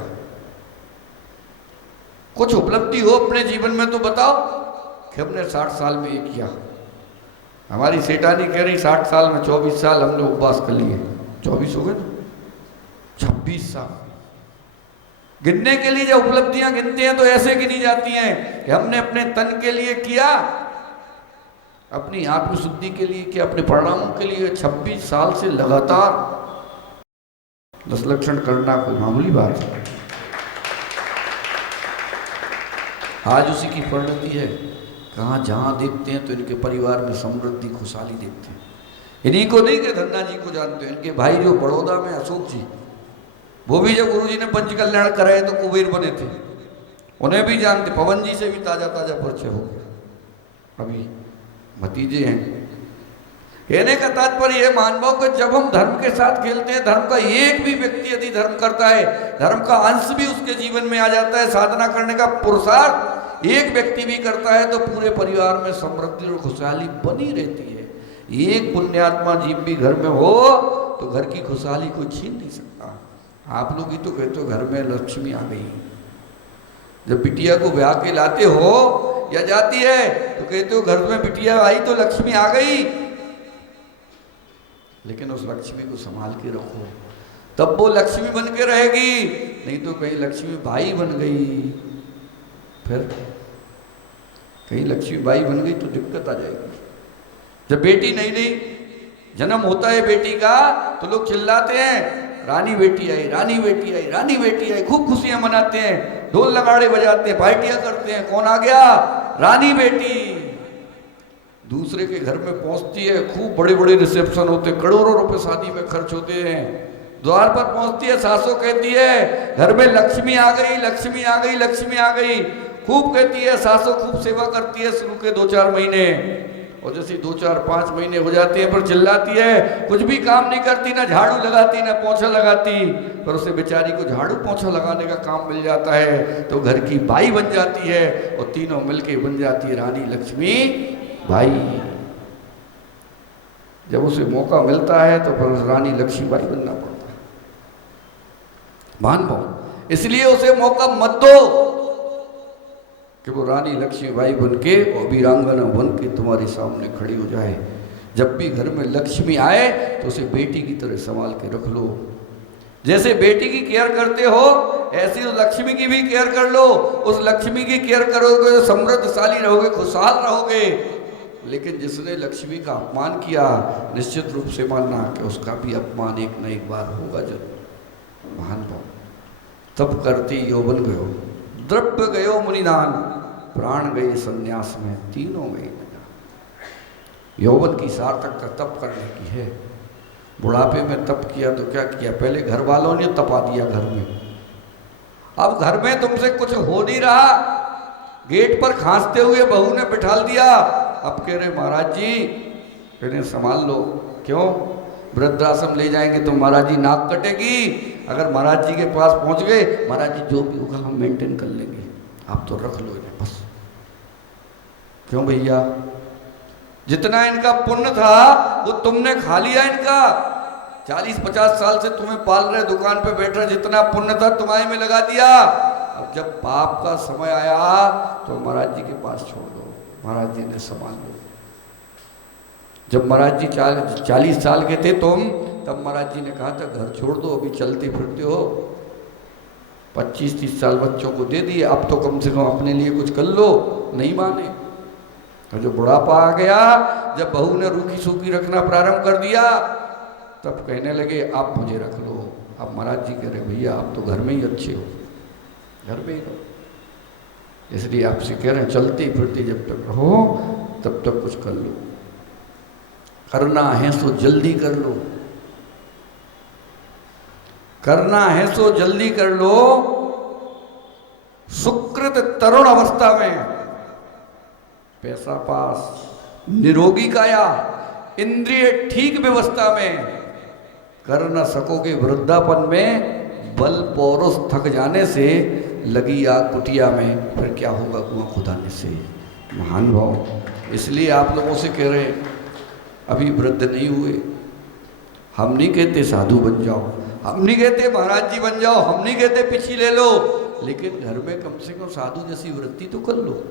कुछ उपलब्धि हो अपने जीवन में तो बताओ कि हमने 60 साल में ये किया। हमारी सेठानी कह रही 60 साल में 24 साल हमने उपवास कर लिए। 24 हो गए ना, 26 साल गिनने के लिए। जब उपलब्धियां गिनते हैं तो ऐसे गिनी जाती हैं कि हमने अपने तन के लिए किया, अपनी आत्मशुद्धि के लिए किया, अपने परिणामों के लिए। 26 साल से लगातार 10 लक्षण करना कोई मामूली बात है। आज उसी की परिणति है। कहाँ जहाँ देखते हैं तो इनके परिवार में समृद्धि खुशहाली देखते हैं। इन्हीं को नहीं कि धन्ना जी को जानते हैं, इनके भाई जो बड़ौदा में अशोक जी, वो भी जब गुरु जी ने पंच कल्याण कराए तो कुबेर बने थे, उन्हें भी जानते। पवन जी से भी ताजा ताजा परिचय हो गया, अभी भतीजे हैं। कहने का तात्पर्य है मानवों को, जब हम धर्म के साथ खेलते हैं, धर्म का एक भी व्यक्ति यदि धर्म करता है, धर्म का अंश भी उसके जीवन में आ जाता है, साधना करने का पुरुषार्थ एक व्यक्ति भी करता है, तो पूरे परिवार में समृद्धि और खुशहाली बनी रहती है। एक पुण्यात्मा जीव भी घर में हो तो घर की खुशहाली कोई छीन नहीं सकता। आप लोग ही तो कहते हो घर में लक्ष्मी आ गई। जब बिटिया को ब्याह के लाते हो या जाती है तो कहते हो घर में बिटिया आई तो लक्ष्मी आ गई। लेकिन उस लक्ष्मी को संभाल के रखो, तब वो लक्ष्मी बन के रहेगी। नहीं तो कहीं लक्ष्मी बाई बन गई, फिर कहीं लक्ष्मी बाई बन गई तो दिक्कत आ जाएगी। जब बेटी नई नई जन्म होता है बेटी का तो लोग चिल्लाते हैं रानी बेटी आई, रानी बेटी आई, रानी बेटी आई, खूब खुशियां मनाते हैं, ढोल नगाड़े बजाते हैं, पार्टियां करते हैं। कौन आ गया? रानी बेटी। दूसरे के घर में पहुंचती है, खूब बड़े बड़े रिसेप्शन होते हैं, करोड़ों रुपए शादी में खर्च होते हैं। द्वार पर पहुंचती है, सासू कहती है घर में लक्ष्मी आ गई, लक्ष्मी आ गई, लक्ष्मी आ गई। खूब कहती है सासू, खूब सेवा करती है शुरू के 2-4 महीने, और जैसे 2-4-5 महीने हो जाते हैं पर चिल्लाती है, कुछ भी काम नहीं करती, ना झाड़ू लगाती ना पोछा लगाती। पर उसे बेचारी को झाड़ू पोछा लगाने का काम मिल जाता है तो घर की बाई बन जाती है, और तीनों मिलके बन जाती है रानी लक्ष्मी बाई। जब उसे मौका मिलता है तो फिर रानी लक्ष्मी बाई बनना पड़ता है। मान पाओ, इसलिए उसे मौका मत दो कि वो रानी लक्ष्मीबाई बन के और वीरांगना बन के तुम्हारे सामने खड़ी हो जाए। जब भी घर में लक्ष्मी आए तो उसे बेटी की तरह संभाल के रख लो। जैसे बेटी की केयर करते हो ऐसी उस लक्ष्मी की भी केयर कर लो। उस लक्ष्मी की केयर करोगे तो समृद्धशाली रहोगे, खुशहाल रहोगे। लेकिन जिसने लक्ष्मी का अपमान किया निश्चित रूप से मानना कि उसका भी अपमान एक न एक बार होगा जरूर। महान भाव तब करते यौवन गयो, द्रव्य गयो मुनिदान, प्राण गए संन्यास में, तीनों गए। यौवन की सार्थकता तप करने की है। बुढ़ापे में तप किया तो क्या किया? पहले घर वालों ने तपा दिया घर में। अब घर में तुमसे कुछ हो नहीं रहा, गेट पर खांसते हुए बहू ने बिठा दिया। अब कह रहे महाराज जी, कहने संभाल लो। क्यों? वृद्धाश्रम ले जाएंगे तो महाराज जी नाक कटेगी। अगर महाराज जी के पास पहुंच गए, महाराज जी जो भी होगा हम मेंटेन कर लेंगे, आप तो रख लो इन्हें बस। क्यों भैया? जितना इनका पुण्य था वो तुमने खा लिया इनका। 40-50 साल से तुम्हें पाल रहे, दुकान पे बैठ रहे, जितना पुण्य था तुम्हारे में लगा दिया। अब जब पाप का समय आया तो महाराज जी के पास छोड़ दो, महाराज जी ने संभाल लो। जब महाराज जी 40 साल के थे तुम, तब महाराज जी ने कहा था घर छोड़ दो, अभी चलते फिरते हो। 25-30 साल बच्चों को दे दिए, अब तो कम से कम अपने लिए कुछ कर लो। नहीं माने। और जो बुढ़ापा आ गया, जब बहू ने रूखी सूखी रखना प्रारंभ कर दिया, तब कहने लगे आप मुझे रख लो। अब महाराज जी कह रहे भैया आप तो घर में ही अच्छे हो, घर में ही रहो। इसलिए आपसे कह रहे हैं चलते फिरते जब तक रहो तब तक कुछ कर लो। करना है सो जल्दी कर लो, करना है सो जल्दी कर लो। सुकृत तरुण अवस्था में पैसा पास, निरोगी काया, इंद्रिय ठीक व्यवस्था में कर न सकोगे। वृद्धापन में बल पौरुष थक जाने से लगी आग कुटिया में, फिर क्या होगा कुआं खुदाने से। महान भाव इसलिए आप लोगों से कह रहे हैं अभी वृद्ध नहीं हुए। हम नहीं कहते साधु बन जाओ, हम नहीं कहते महाराज जी बन जाओ, हम नहीं कहते पिछी ले लो, लेकिन घर में कम से कम साधु जैसी वृत्ति तो कर लो।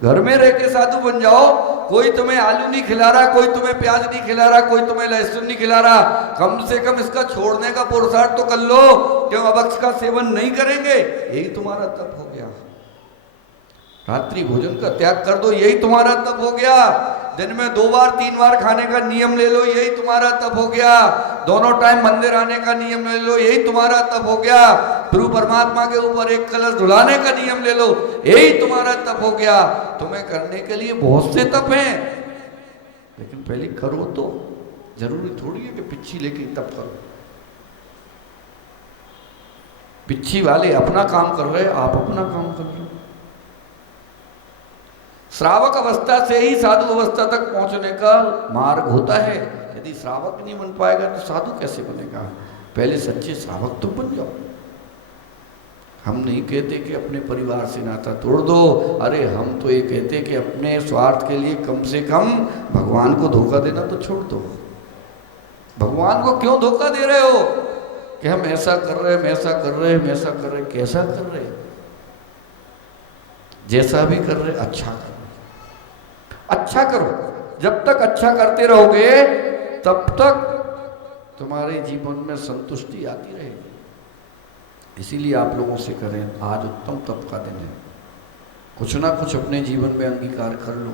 घर में रह के साधु बन जाओ। कोई तुम्हें आलू नहीं खिला रहा, कोई तुम्हें प्याज नहीं खिला रहा, कोई तुम्हें लहसुन नहीं खिला रहा, कम से कम इसका छोड़ने का पुरुषार्थ तो कर लो। क्यों? अभक्ष का सेवन नहीं करेंगे, यही तुम्हारा तप हो गया। रात्रि भोजन का त्याग कर दो, यही तुम्हारा तप हो गया। दिन में 2 बार 3 बार खाने का नियम ले लो, यही तुम्हारा तप हो गया। दोनों टाइम मंदिर आने का नियम ले लो, यही तुम्हारा तप हो गया। प्रभु परमात्मा के ऊपर एक कलश धुलाने का नियम ले लो, यही तुम्हारा तप हो गया। तुम्हें करने के लिए बहुत से तप हैं, लेकिन पहले करो तो। जरूरी थोड़ी है कि पिच्छी लेके तप करो। पिच्छी वाले अपना काम कर रहे, आप अपना काम कर रहे। श्रावक अवस्था से ही साधु अवस्था तक पहुंचने का मार्ग होता है। यदि श्रावक नहीं बन पाएगा तो साधु कैसे बनेगा? पहले सच्चे श्रावक तो बन जाओ। हम नहीं कहते कि अपने परिवार से नाता तोड़ दो। अरे हम तो ये कहते कि अपने स्वार्थ के लिए कम से कम भगवान को धोखा देना तो छोड़ दो। भगवान को क्यों धोखा दे रहे हो? कि हम ऐसा कर रहे, हम ऐसा कर रहे, हम ऐसा कर रहे। कैसा कर रहे? जैसा भी कर रहे अच्छा करो, अच्छा करो। जब तक अच्छा करते रहोगे तब तक तुम्हारे जीवन में संतुष्टि आती रहेगी। इसीलिए आप लोगों से करें, आज उत्तम तप का दिन है, कुछ ना कुछ अपने जीवन में अंगीकार कर लो।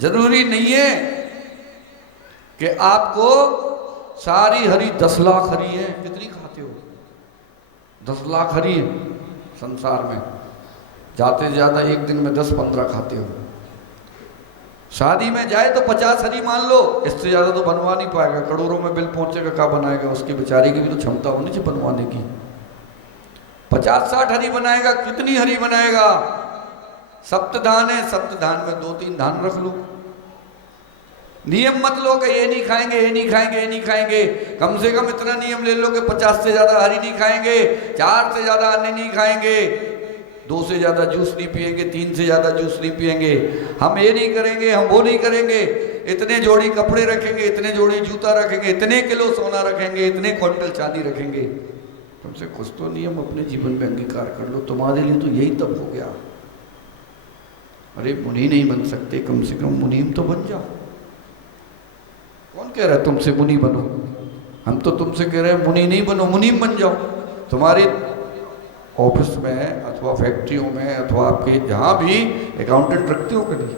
जरूरी नहीं है कि आपको सारी हरी 10 लाख हरी है। कितनी खाते हो? 10 लाख हरी है संसार में, जाते ज़्यादा एक दिन में 10-15 खाते हो। शादी में जाए तो 50 हरी मान लो, इससे ज़्यादा तो बनवा नहीं पाएगा। करोड़ों में बिल पहुंचेगा, क्या बनाएगा? उसकी बेचारे की भी तो क्षमता होनी चाहिए बनवाने की। 50-60 हरी बनाएगा, कितनी हरी बनाएगा? सप्तधान है, सप्तधान में 2-3 धान रख लो। नियम मत लो कि ये नहीं खाएंगे, ये नहीं खाएंगे, ये नहीं खाएंगे। कम से कम इतना नियम ले लो कि 50 से ज़्यादा हरी नहीं खाएंगे, 4 से ज़्यादा अन्य नहीं खाएंगे, 2 से ज़्यादा जूस नहीं पिएंगे, 3 से ज़्यादा जूस नहीं पिएंगे। हम ये नहीं करेंगे, हम वो नहीं करेंगे, इतने जोड़ी कपड़े रखेंगे, इतने जोड़ी जूता रखेंगे, इतने किलो सोना रखेंगे, इतने क्विंटल चांदी रखेंगे। तुमसे कुछ तो नियम अपने जीवन में अंगीकार कर लो। तुम्हारे लिए तो यही तब हो गया। अरे मुनि नहीं बन सकते, कम से कम मुनीम तो बन जाओ। कौन कह रहा है तुमसे मुनि बनो? हम तो तुमसे कह रहे हैं मुनि नहीं बनो, मुनीम बन जाओ। तुम्हारे ऑफिस में अथवा फैक्ट्रियों में अथवा आपके जहाँ भी अकाउंटेंट रखते हो कभी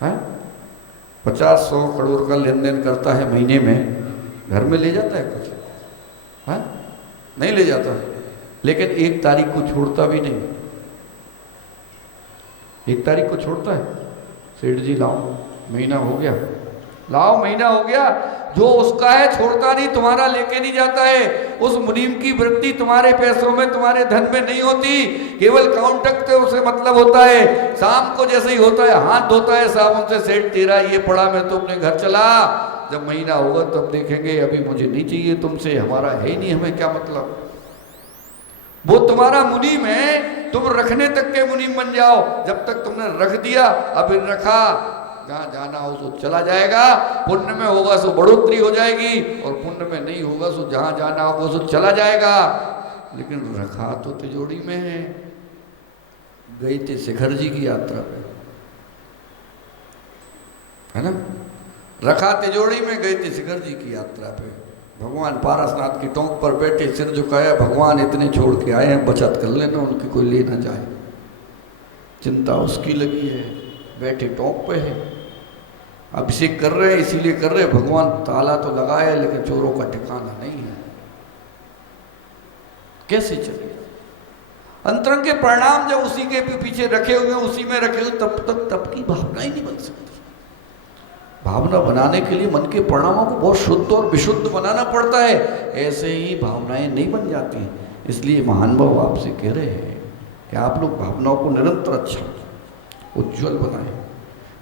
हैं? 50-100 करोड़ का लेन देन करता है महीने में, घर में ले जाता है कुछ? है नहीं ले जाता, लेकिन 1 तारीख को छोड़ता भी नहीं। 1 तारीख को छोड़ता है, सेठ जी लाओ महीना हो गया, लाओ महीना हो गया। जो उसका है छोड़ता नहीं, तुम्हारा लेके नहीं जाता है। उस मुनीम की वृत्ति तुम्हारे पैसों में, तुम्हारे धन में नहीं होती। केवल काउंटर से मतलब होता है। शाम को जैसे ही होता है हाथ धोता है साबुन से, सेठ तेरा ये पड़ा, मैं तो अपने घर चला। जब महीना होगा तब देखेंगे, अभी मुझे नहीं चाहिए तुमसे, हमारा है ही नहीं, हमें क्या मतलब। वो तुम्हारा मुनीम है, तुम रखने तक के मुनीम बन जाओ। जब तक तुमने रख दिया, अभी रखा, जहाँ जाना हो सो चला जाएगा। पुण्य में होगा सो बढ़ोतरी हो जाएगी, और पुण्य में नहीं होगा सो जहाँ जाना होगा सो चला जाएगा। लेकिन रखा तो तिजोरी में है। गई थी शिखर जी की यात्रा पे, है ना? रखा तिजोरी में, गई थी शिखर जी की यात्रा पे। भगवान पारसनाथ की टोंक पर बैठे, सिर झुकाया, भगवान इतने छोड़ के आए हैं, बचत कर लेना, उनकी कोई ले ना जाए। चिंता उसकी लगी है, बैठे टोंक पे है, अभिषेक कर रहे हैं, इसीलिए कर रहे हैं। भगवान ताला तो लगाया, लेकिन चोरों का ठिकाना नहीं है। कैसे चले? अंतरंग के परिणाम जब उसी के पीछे रखे हुए, उसी में रखे हुए, तब तक तब की भावना ही नहीं बन सकती। भावना बनाने के लिए मन के परिणामों को बहुत शुद्ध और विशुद्ध बनाना पड़ता है। ऐसे ही भावनाएं नहीं बन जाती। इसलिए महान भाव आपसे कह रहे हैं कि आप लोग भावनाओं को निरंतर अच्छा उज्जवल बनाएं।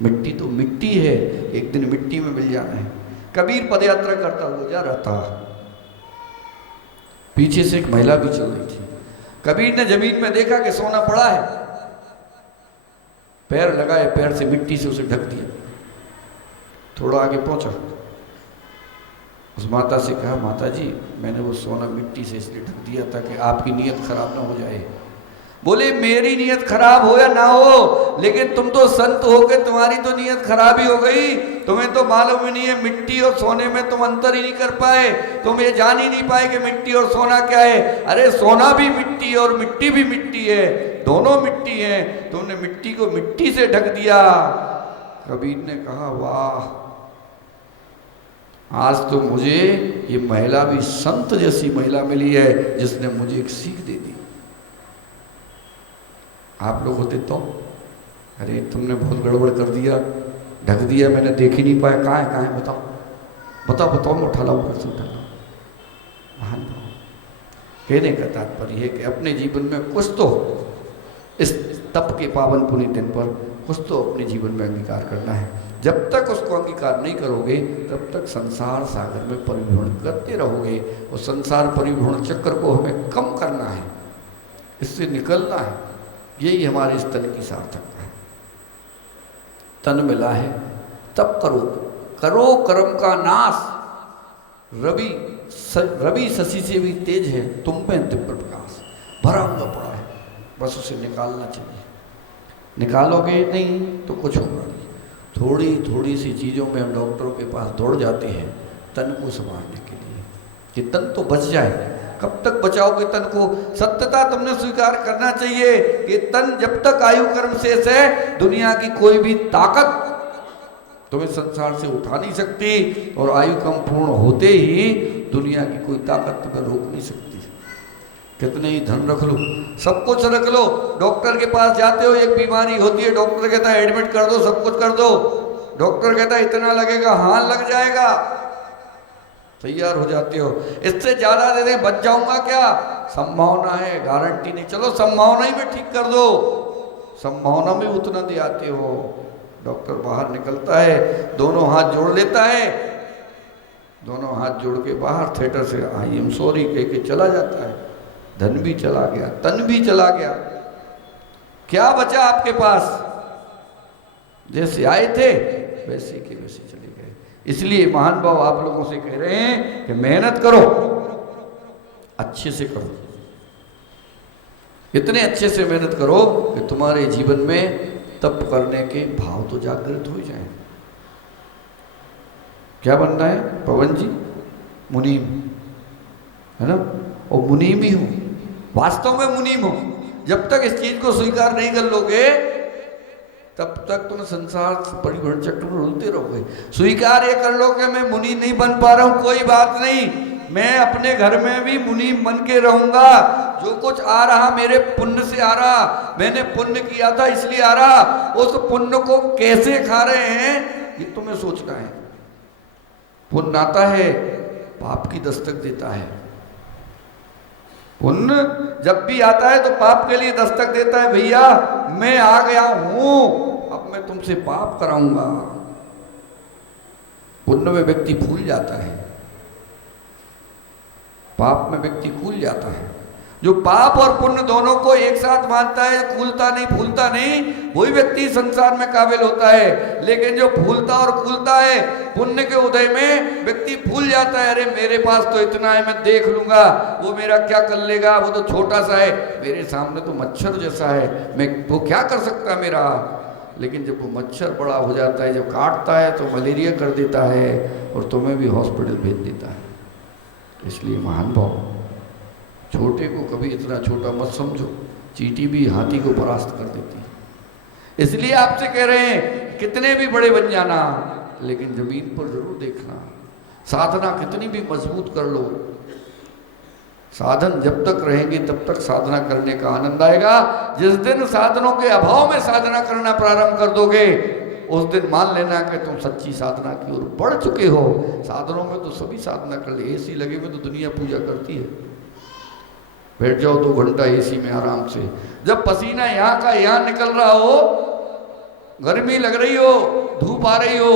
मिट्टी तो मिट्टी है, एक दिन मिट्टी में मिल जाना है। कबीर पदयात्रा करता हुआ जा रहा था, पीछे से एक महिला भी चल रही थी। कबीर ने जमीन में देखा कि सोना पड़ा है, पैर लगाए, पैर से मिट्टी से उसे ढक दिया। थोड़ा आगे पहुंचा, उस माता से कहा, माता जी मैंने वो सोना मिट्टी से इसलिए ढक दिया ताकि आपकी नीयत खराब ना हो जाए। बोले मेरी नीयत खराब हो या ना हो, लेकिन तुम तो संत हो गए, तुम्हारी तो नीयत खराब ही हो गई। तुम्हें तो मालूम ही नहीं है, मिट्टी और सोने में तुम अंतर ही नहीं कर पाए। तुम ये जान ही नहीं पाए कि मिट्टी और सोना क्या है। अरे सोना भी मिट्टी है और मिट्टी भी मिट्टी है, दोनों मिट्टी है। तुमने मिट्टी को मिट्टी से ढक दिया। कबीर ने कहा, वाह, आज तो मुझे ये महिला भी संत जैसी महिला मिली है, जिसने मुझे एक सीख दे दी। आप लोग होते तो, अरे तुमने बहुत गड़बड़ कर दिया, ढक दिया, मैंने देख ही नहीं पाया, कहाँ है बताओ बताओ बताओ, मैं उठा लाऊं, कैसे उठा लाऊं। महान भाव कहने का तात्पर्य है कि अपने जीवन में कुछ तो इस तप के पावन पुण्य दिन पर कुछ तो अपने जीवन में अंगीकार करना है। जब तक उसको अंगीकार नहीं करोगे, तब तक संसार सागर में परिभ्रमण करते रहोगे। और संसार परिभ्रमण चक्र को हमें कम करना है, इससे निकलना है। यही हमारे इस तन की सार्थकता है। तन मिला है तब करो, करो कर्म का नाश। रवि रवि शशि से भी तेज है, तुम में दिव्य प्रकाश भरा हुआ पड़ा है, बस उसे निकालना चाहिए। निकालोगे नहीं तो कुछ होगा नहीं। थोड़ी थोड़ी सी चीज़ों में हम डॉक्टरों के पास दौड़ जाते हैं तन को संभालने के लिए कि तन तो बच जाए। कब तक बचाओगे तन को? सत्यता तुमने स्वीकार करना चाहिए कि तन जब तक आयु कर्म शेष है, दुनिया की कोई भी ताकत तुम्हें संसार से उठा नहीं सकती, और आयु कम पूर्ण होते ही दुनिया की कोई ताकत तुम्हें रोक नहीं सकती। कितने ही धन रख लो, सब कुछ रख लो, डॉक्टर के पास जाते हो, एक बीमारी होती है, डॉक्टर कहता है एडमिट कर दो, सब कुछ कर दो, डॉक्टर कहता है इतना लगेगा, हाँ लग जाएगा, तैयार हो जाते हो। इससे ज्यादा दे दें बच जाऊंगा क्या? संभावना है, गारंटी नहीं। चलो संभावना ही में ठीक कर दो, संभावना में उतना दे आते हो। डॉक्टर बाहर निकलता है, दोनों हाथ जोड़ लेता है, दोनों हाथ जोड़ के बाहर थिएटर से आई एम सॉरी कह के चला जाता है। धन भी चला गया, तन भी चला गया, क्या बचा आपके पास? जैसे आए थे वैसे के वैसे चले गए। इसलिए महान भाव आप लोगों से कह रहे हैं कि मेहनत करो, अच्छे से करो, इतने अच्छे से मेहनत करो कि तुम्हारे जीवन में तप करने के भाव तो जागृत हो जाए। क्या बनना है पवन जी? मुनीम, है ना? और मुनीम ही हो, वास्तव में मुनीम हो। जब तक इस चीज को स्वीकार नहीं कर लोगे तब तक तुम संसार परिवहन चक्र में उलते रहोगे। स्वीकार ये कर लो कि मैं मुनि नहीं बन पा रहा हूं, कोई बात नहीं, मैं अपने घर में भी मुनीम बन के रहूंगा। जो कुछ आ रहा मेरे पुण्य से आ रहा, मैंने पुण्य किया था इसलिए आ रहा, उस पुण्य को कैसे खा रहे हैं ये तुम्हें सोचना है। पुण्य आता है पाप की दस्तक देता है, पुण्य जब भी आता है तो पाप के लिए दस्तक देता है। भैया मैं आ गया हूं, अब मैं तुमसे पाप कराऊंगा। पुण्य में व्यक्ति भूल जाता है, पाप में व्यक्ति भूल जाता है। जो पाप और पुण्य दोनों को एक साथ मानता है, कूलता नहीं फूलता नहीं, वही व्यक्ति संसार में काबिल होता है। लेकिन जो फूलता और कूलता है, पुण्य के उदय में व्यक्ति भूल जाता है, अरे मेरे पास तो इतना है, मैं देख लूंगा, वो मेरा क्या कर लेगा, वो तो छोटा सा है, मेरे सामने तो मच्छर जैसा है, मैं वो क्या कर सकता मेरा। लेकिन जब वो मच्छर बड़ा हो जाता है, जब काटता है तो मलेरिया कर देता है और तुम्हें भी हॉस्पिटल भेज देता है। इसलिए महान भाव, छोटे को कभी इतना छोटा मत समझो, चींटी भी हाथी को परास्त कर देती है। इसलिए आपसे कह रहे हैं कितने भी बड़े बन जाना, लेकिन जमीन पर जरूर देखना। साधना कितनी भी मजबूत कर लो, साधन जब तक रहेंगे तब तक साधना करने का आनंद आएगा। जिस दिन साधनों के अभाव में साधना करना प्रारंभ कर दोगे, उस दिन मान लेना कि तुम सच्ची साधना की ओर बढ़ चुके हो। साधनों में तो सभी साधना कर ले, एसी लगे में तो दुनिया पूजा करती है। बैठ जाओ 2 घंटा एसी में आराम से, जब पसीना यहाँ का यहाँ निकल रहा हो, गर्मी लग रही हो, धूप आ रही हो,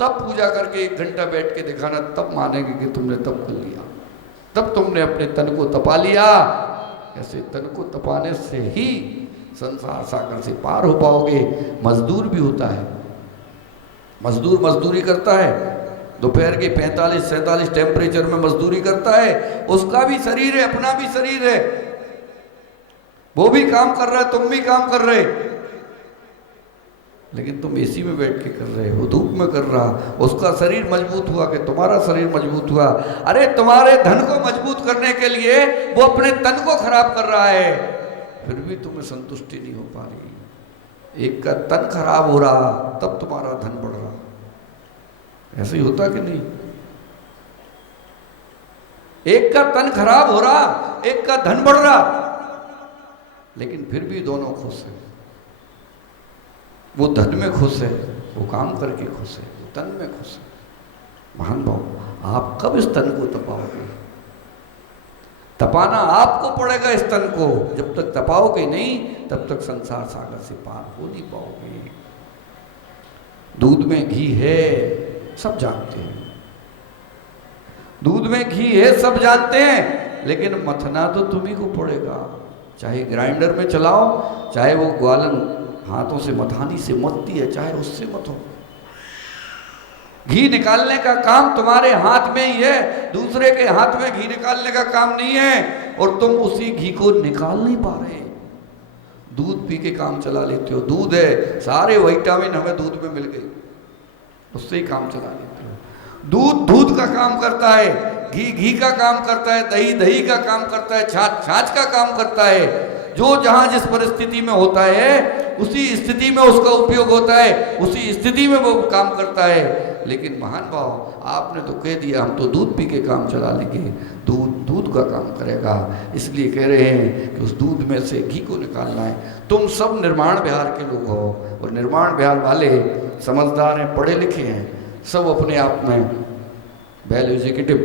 तब पूजा करके 1 घंटा बैठ के दिखाना, तब मानेंगे कि तुमने तप कर लिया, तब तुमने अपने तन को तपा लिया। ऐसे तन को तपाने से ही संसार सागर से पार हो पाओगे। मजदूर भी होता है, मजदूर मजदूरी करता है, दोपहर के 45-47 टेम्परेचर में मजदूरी करता है, उसका भी शरीर है, अपना भी शरीर है, वो भी काम कर रहा है, तुम भी काम कर रहे, लेकिन तुम एसी में बैठ के कर रहे हो, धूप में कर रहा। उसका शरीर मजबूत हुआ कि तुम्हारा शरीर मजबूत हुआ? अरे तुम्हारे धन को मजबूत करने के लिए वो अपने तन को खराब कर रहा है, फिर भी तुम्हें संतुष्टि नहीं हो पा रही। एक का तन खराब हो रहा तब तुम्हारा धन बढ़ रहा। ऐसे ही होता कि नहीं? एक का तन खराब हो रहा, एक का धन बढ़ रहा, लेकिन फिर भी दोनों खुश हैं। वो धन में खुश है, वो काम करके खुश है, वो तन में खुश है। महान भाव, आप कब इस तन को तपाओगे? तपाना आपको पड़ेगा इस तन को। जब तक तपाओगे नहीं, तब तक संसार सागर से पार हो नहीं पाओगे। दूध में घी है सब जानते हैं, दूध में घी है सब जानते हैं, लेकिन मथना तो तुम्ही को पड़ेगा। चाहे ग्राइंडर में चलाओ, चाहे वो ग्वालन हाथों से मथानी से मथती है, चाहे उससे मथो, घी निकालने का काम तुम्हारे हाथ में ही है, दूसरे के हाथ में घी निकालने का काम नहीं है। और तुम उसी घी को निकाल नहीं पा रहे। दूध पी के काम चला लेते हो, दूध है, सारे विटामिन हमें दूध में मिल गए, उससे ही काम चला लेते हो। दूध दूध का काम करता है, घी घी का काम करता है, दही दही का काम करता है, छाछ छाछ का काम करता है। जो जहां जिस परिस्थिति में होता है उसी स्थिति में उसका उपयोग होता है, उसी स्थिति में वो काम करता है। लेकिन महान भाव आपने तो कह दिया हम तो दूध पी के काम चला लेंगे, दूध दूध का काम करेगा। इसलिए कह रहे हैं कि उस दूध में से घी को निकालना है। तुम सब निर्माण बिहार के लोग हो, और निर्माण बिहार वाले समझदार हैं, पढ़े लिखे हैं, सब अपने आप में वेल एजुकेटिव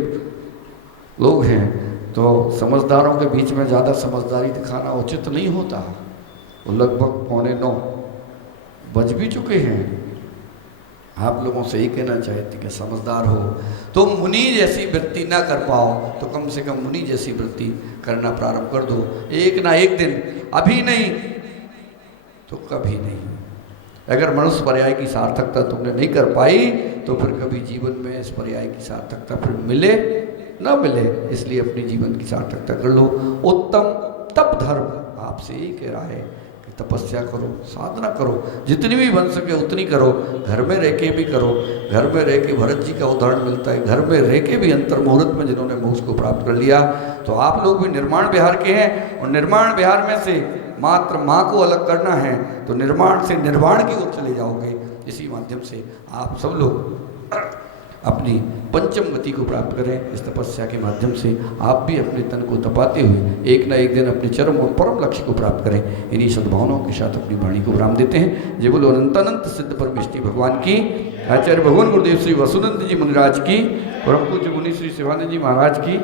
लोग हैं। तो समझदारों के बीच में ज़्यादा समझदारी दिखाना उचित नहीं होता। वो लगभग 8:45 बज भी चुके हैं। आप लोगों से ही कहना चाहते कि समझदार हो तो मुनि जैसी वृत्ति ना कर पाओ तो कम से कम मुनि जैसी वृत्ति करना प्रारंभ कर दो। एक ना एक दिन, अभी नहीं तो कभी नहीं। अगर मनुष्य पर्याय की सार्थकता तुमने नहीं कर पाई तो फिर कभी जीवन में इस पर्याय की सार्थकता फिर मिले ना मिले। इसलिए अपनी जीवन की सार्थकता कर लो। उत्तम तप धर्म आपसे यही कह रहा है कि तपस्या करो, साधना करो, जितनी भी बन सके उतनी करो। घर में रह के भी करो। घर में रह के भरत जी का उदाहरण मिलता है, घर में रह के भी अंतर मुहूर्त में जिन्होंने मोक्ष को प्राप्त कर लिया। तो आप लोग भी निर्माण बिहार के हैं, और निर्माण बिहार में से मात्र माँ को अलग करना है तो निर्माण से निर्वाण की ओर चले जाओगे। इसी माध्यम से आप सब लोग अपनी पंचम गति को प्राप्त करें। इस तपस्या के माध्यम से आप भी अपने तन को तपाते हुए एक ना एक दिन अपने चरम और परम लक्ष्य को प्राप्त करें। इन्हीं सद्भावनाओं के साथ अपनी वाणी को विराम देते हैं। जय बोलो अनंतानंत सिद्ध परमेष्टि भगवान की, आचार्य भगवान गुरुदेव श्री वसुनंद जी मुनिराज की, परम पूज्य मुनि श्री शिवानंद जी महाराज की।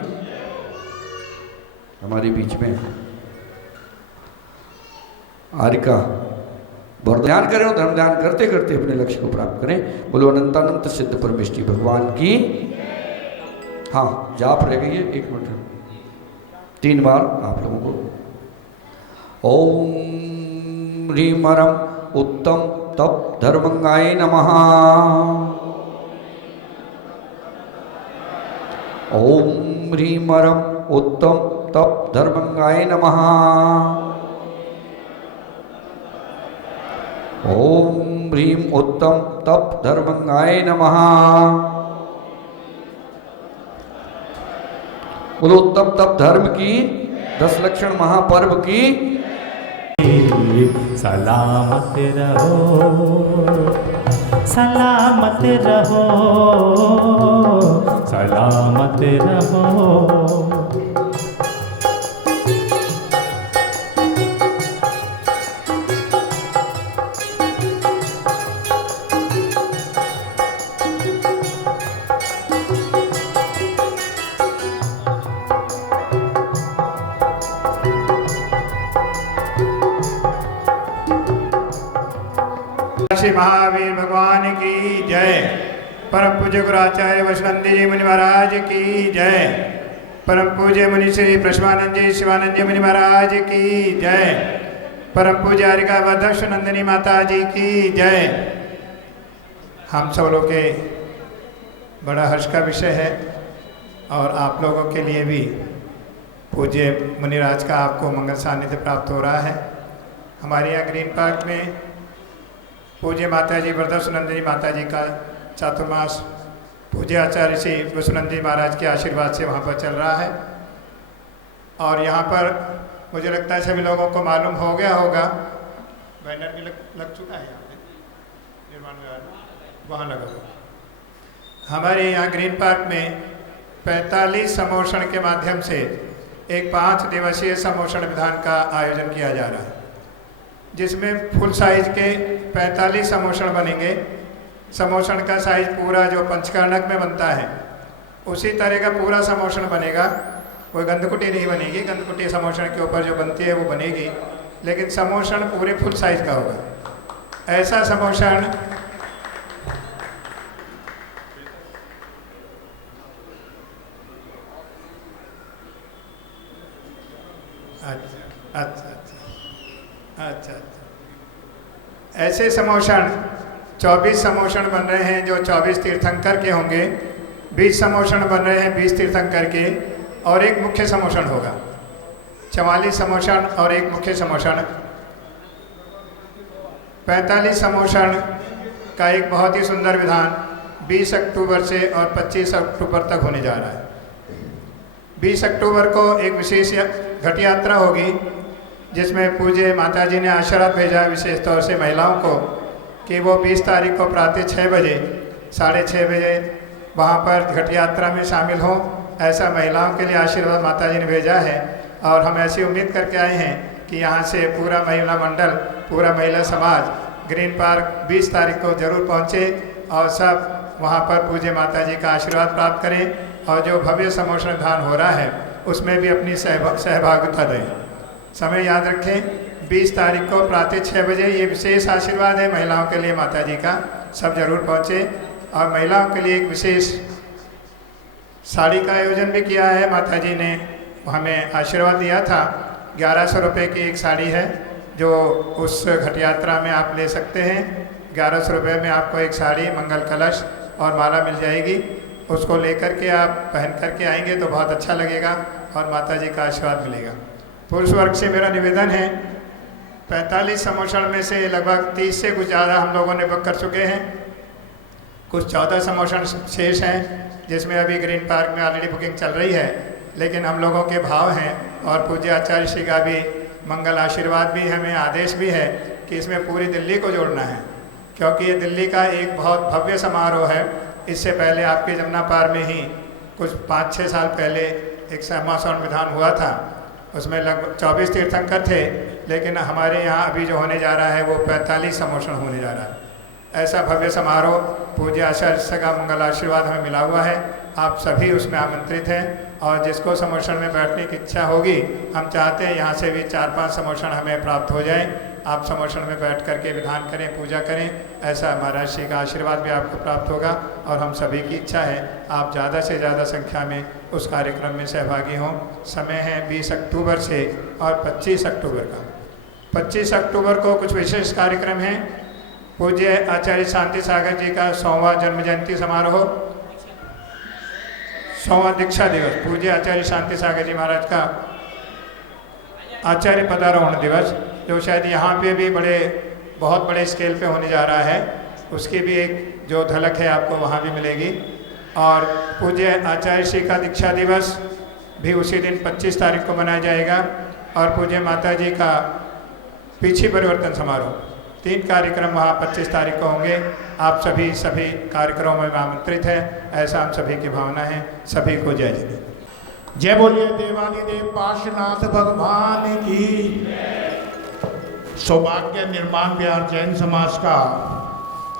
हमारे बीच में आर्य का बहुत ध्यान करें और धर्म ध्यान करते करते अपने लक्ष्य को प्राप्त करें। बोलो अनंतानंत सिद्ध परमेष्टि भगवान की। हाँ, जाप रह गई है, 1 मिनट 3 बार आप लोगों को। ओम ह्रीम हरम उत्तम तप धर्मंगाय नमः। ओम ह्रीम हरम उत्तम तप धर्मंगाय नमः। ओम ह्रीम उत्तम तप धर्मंगाय नमः। बोलो उत्तम तप धर्म की 10 लक्षण महापर्व की। सलामत रहो, सलामत रहो, सलामत रहो। श्री महावीर भगवान की जय। परम पूज्य गुरुआचार्य वैष्णव जी मुनि महाराज की जय। परम पूज्य मुनि श्री प्रश्वानंद जी शिवानंद जी मुनि महाराज की जय। परम पूज्य हरिका वधक्ष नंदिनी माता जी की जय। हम सब लोग के बड़ा हर्ष का विषय है और आप लोगों के लिए भी पूज्य मुनिराज का आपको मंगल सानिध्य प्राप्त हो रहा है। हमारे यहाँ ग्रीन पार्क में पूज्य माता जी वरदासुनंदिनी माता जी का चातुर्मास पूज्य आचार्य श्री वसुनंद जी महाराज के आशीर्वाद से वहाँ पर चल रहा है। और यहाँ पर मुझे लगता है सभी लोगों को मालूम हो गया होगा, बैनर भी लग चुका है यहाँ पे निर्माण विभाग में, वहाँ लगा हुआ। हमारे यहाँ ग्रीन पार्क में 45 समोषण के माध्यम से एक 5 दिवसीय समोषण विधान का आयोजन किया जा रहा है, जिसमें फुल साइज के 45 समोषण बनेंगे। समोषण का साइज पूरा जो पंचकर्णक में बनता है उसी तरह का पूरा समोषण बनेगा। कोई गंधकुटी नहीं बनेगी, गंधकुटी समोषण के ऊपर जो बनती है वो बनेगी, लेकिन समोषण पूरे फुल साइज का होगा। ऐसा समोषण अच्छा, ऐसे समोषण 24 समोषण बन रहे हैं जो 24 तीर्थंकर के होंगे, 20 समोषण बन रहे हैं 20 तीर्थंकर के, और एक मुख्य समोषण होगा। 44 समोषण और एक मुख्य समोषण, 45 समोषण का एक बहुत ही सुंदर विधान 20 अक्टूबर से और 25 अक्टूबर तक होने जा रहा है। 20 अक्टूबर को एक विशेष घट यात्रा होगी जिसमें पूज्य माता जी ने आशीर्वाद भेजा विशेष तौर से महिलाओं को कि वो 20 तारीख को प्रातः 6 बजे 6:30 बजे वहाँ पर घट यात्रा में शामिल हों। ऐसा महिलाओं के लिए आशीर्वाद माता जी ने भेजा है और हम ऐसी उम्मीद करके आए हैं कि यहाँ से पूरा महिला मंडल, पूरा महिला समाज ग्रीन पार्क 20 तारीख को जरूर पहुँचे और सब वहाँ पर पूज्य माता जी का आशीर्वाद प्राप्त करें और जो भव्य समोषण दान हो रहा है उसमें भी अपनी सहभागिता दें। समय याद रखें 20 तारीख को प्रातः 6 बजे ये विशेष आशीर्वाद है महिलाओं के लिए माता जी का, सब जरूर पहुँचे। और महिलाओं के लिए एक विशेष साड़ी का आयोजन भी किया है। माता जी ने हमें आशीर्वाद दिया था, 1100 रुपये की एक साड़ी है जो उस घट यात्रा में आप ले सकते हैं। 1100 रुपये में आपको एक साड़ी, मंगल कलश और माला मिल जाएगी। उसको लेकर के आप पहन करके आएंगे तो बहुत अच्छा लगेगा और माता जी का आशीर्वाद मिलेगा। पुरुष वर्ग से मेरा निवेदन है, 45 समोषण में से लगभग 30 से कुछ ज़्यादा हम लोगों ने बुक कर चुके हैं। कुछ 14 समोषण शेष हैं जिसमें अभी ग्रीन पार्क में ऑलरेडी बुकिंग चल रही है, लेकिन हम लोगों के भाव हैं और पूज्य आचार्य श्री का भी मंगल आशीर्वाद भी हमें आदेश भी है कि इसमें पूरी दिल्ली को जोड़ना है, क्योंकि ये दिल्ली का एक बहुत भव्य समारोह है। इससे पहले आपके जमुना पार में ही कुछ 5-6 साल पहले एक समोषण विधान हुआ था, उसमें लगभग 24 तीर्थंकर थे, लेकिन हमारे यहाँ अभी जो होने जा रहा है वो 45 समोषण होने जा रहा है। ऐसा भव्य समारोह पूज्य आचार्य का मंगल आशीर्वाद हमें मिला हुआ है। आप सभी उसमें आमंत्रित हैं और जिसको समोषण में बैठने की इच्छा होगी, हम चाहते हैं यहाँ से भी 4-5 समोषण हमें प्राप्त हो जाए। आप समोषण में बैठ करके विधान करें, पूजा करें, ऐसा महाराज श्री का आशीर्वाद भी आपको प्राप्त होगा। और हम सभी की इच्छा है आप ज़्यादा से ज़्यादा संख्या में उस कार्यक्रम में सहभागी हों। समय है 20 अक्टूबर से और 25 अक्टूबर का। 25 अक्टूबर को कुछ विशेष कार्यक्रम हैं। पूज्य आचार्य शांति सागर जी का 100वां जन्म जयंती समारोह, 100वां दीक्षा दिवस, पूज्य आचार्य शांति सागर जी महाराज का आचार्य पदारोहण दिवस, जो शायद यहाँ पे भी बहुत बड़े स्केल पे होने जा रहा है, उसकी भी एक जो झलक है आपको वहाँ भी मिलेगी। और पूज्य आचार्य श्री का दीक्षा दिवस भी उसी दिन 25 तारीख को मनाया जाएगा। और पूज्य माता जी का पीछे परिवर्तन समारोह, 3 कार्यक्रम वहाँ 25 तारीख को होंगे। आप सभी कार्यक्रमों में आमंत्रित हैं, ऐसा हम सभी की भावना है। सभी को जय जय। जय बोलिए देवादिदेव पार्श्वनाथ भगवान की। सौभाग्य निर्माण विहार जैन समाज का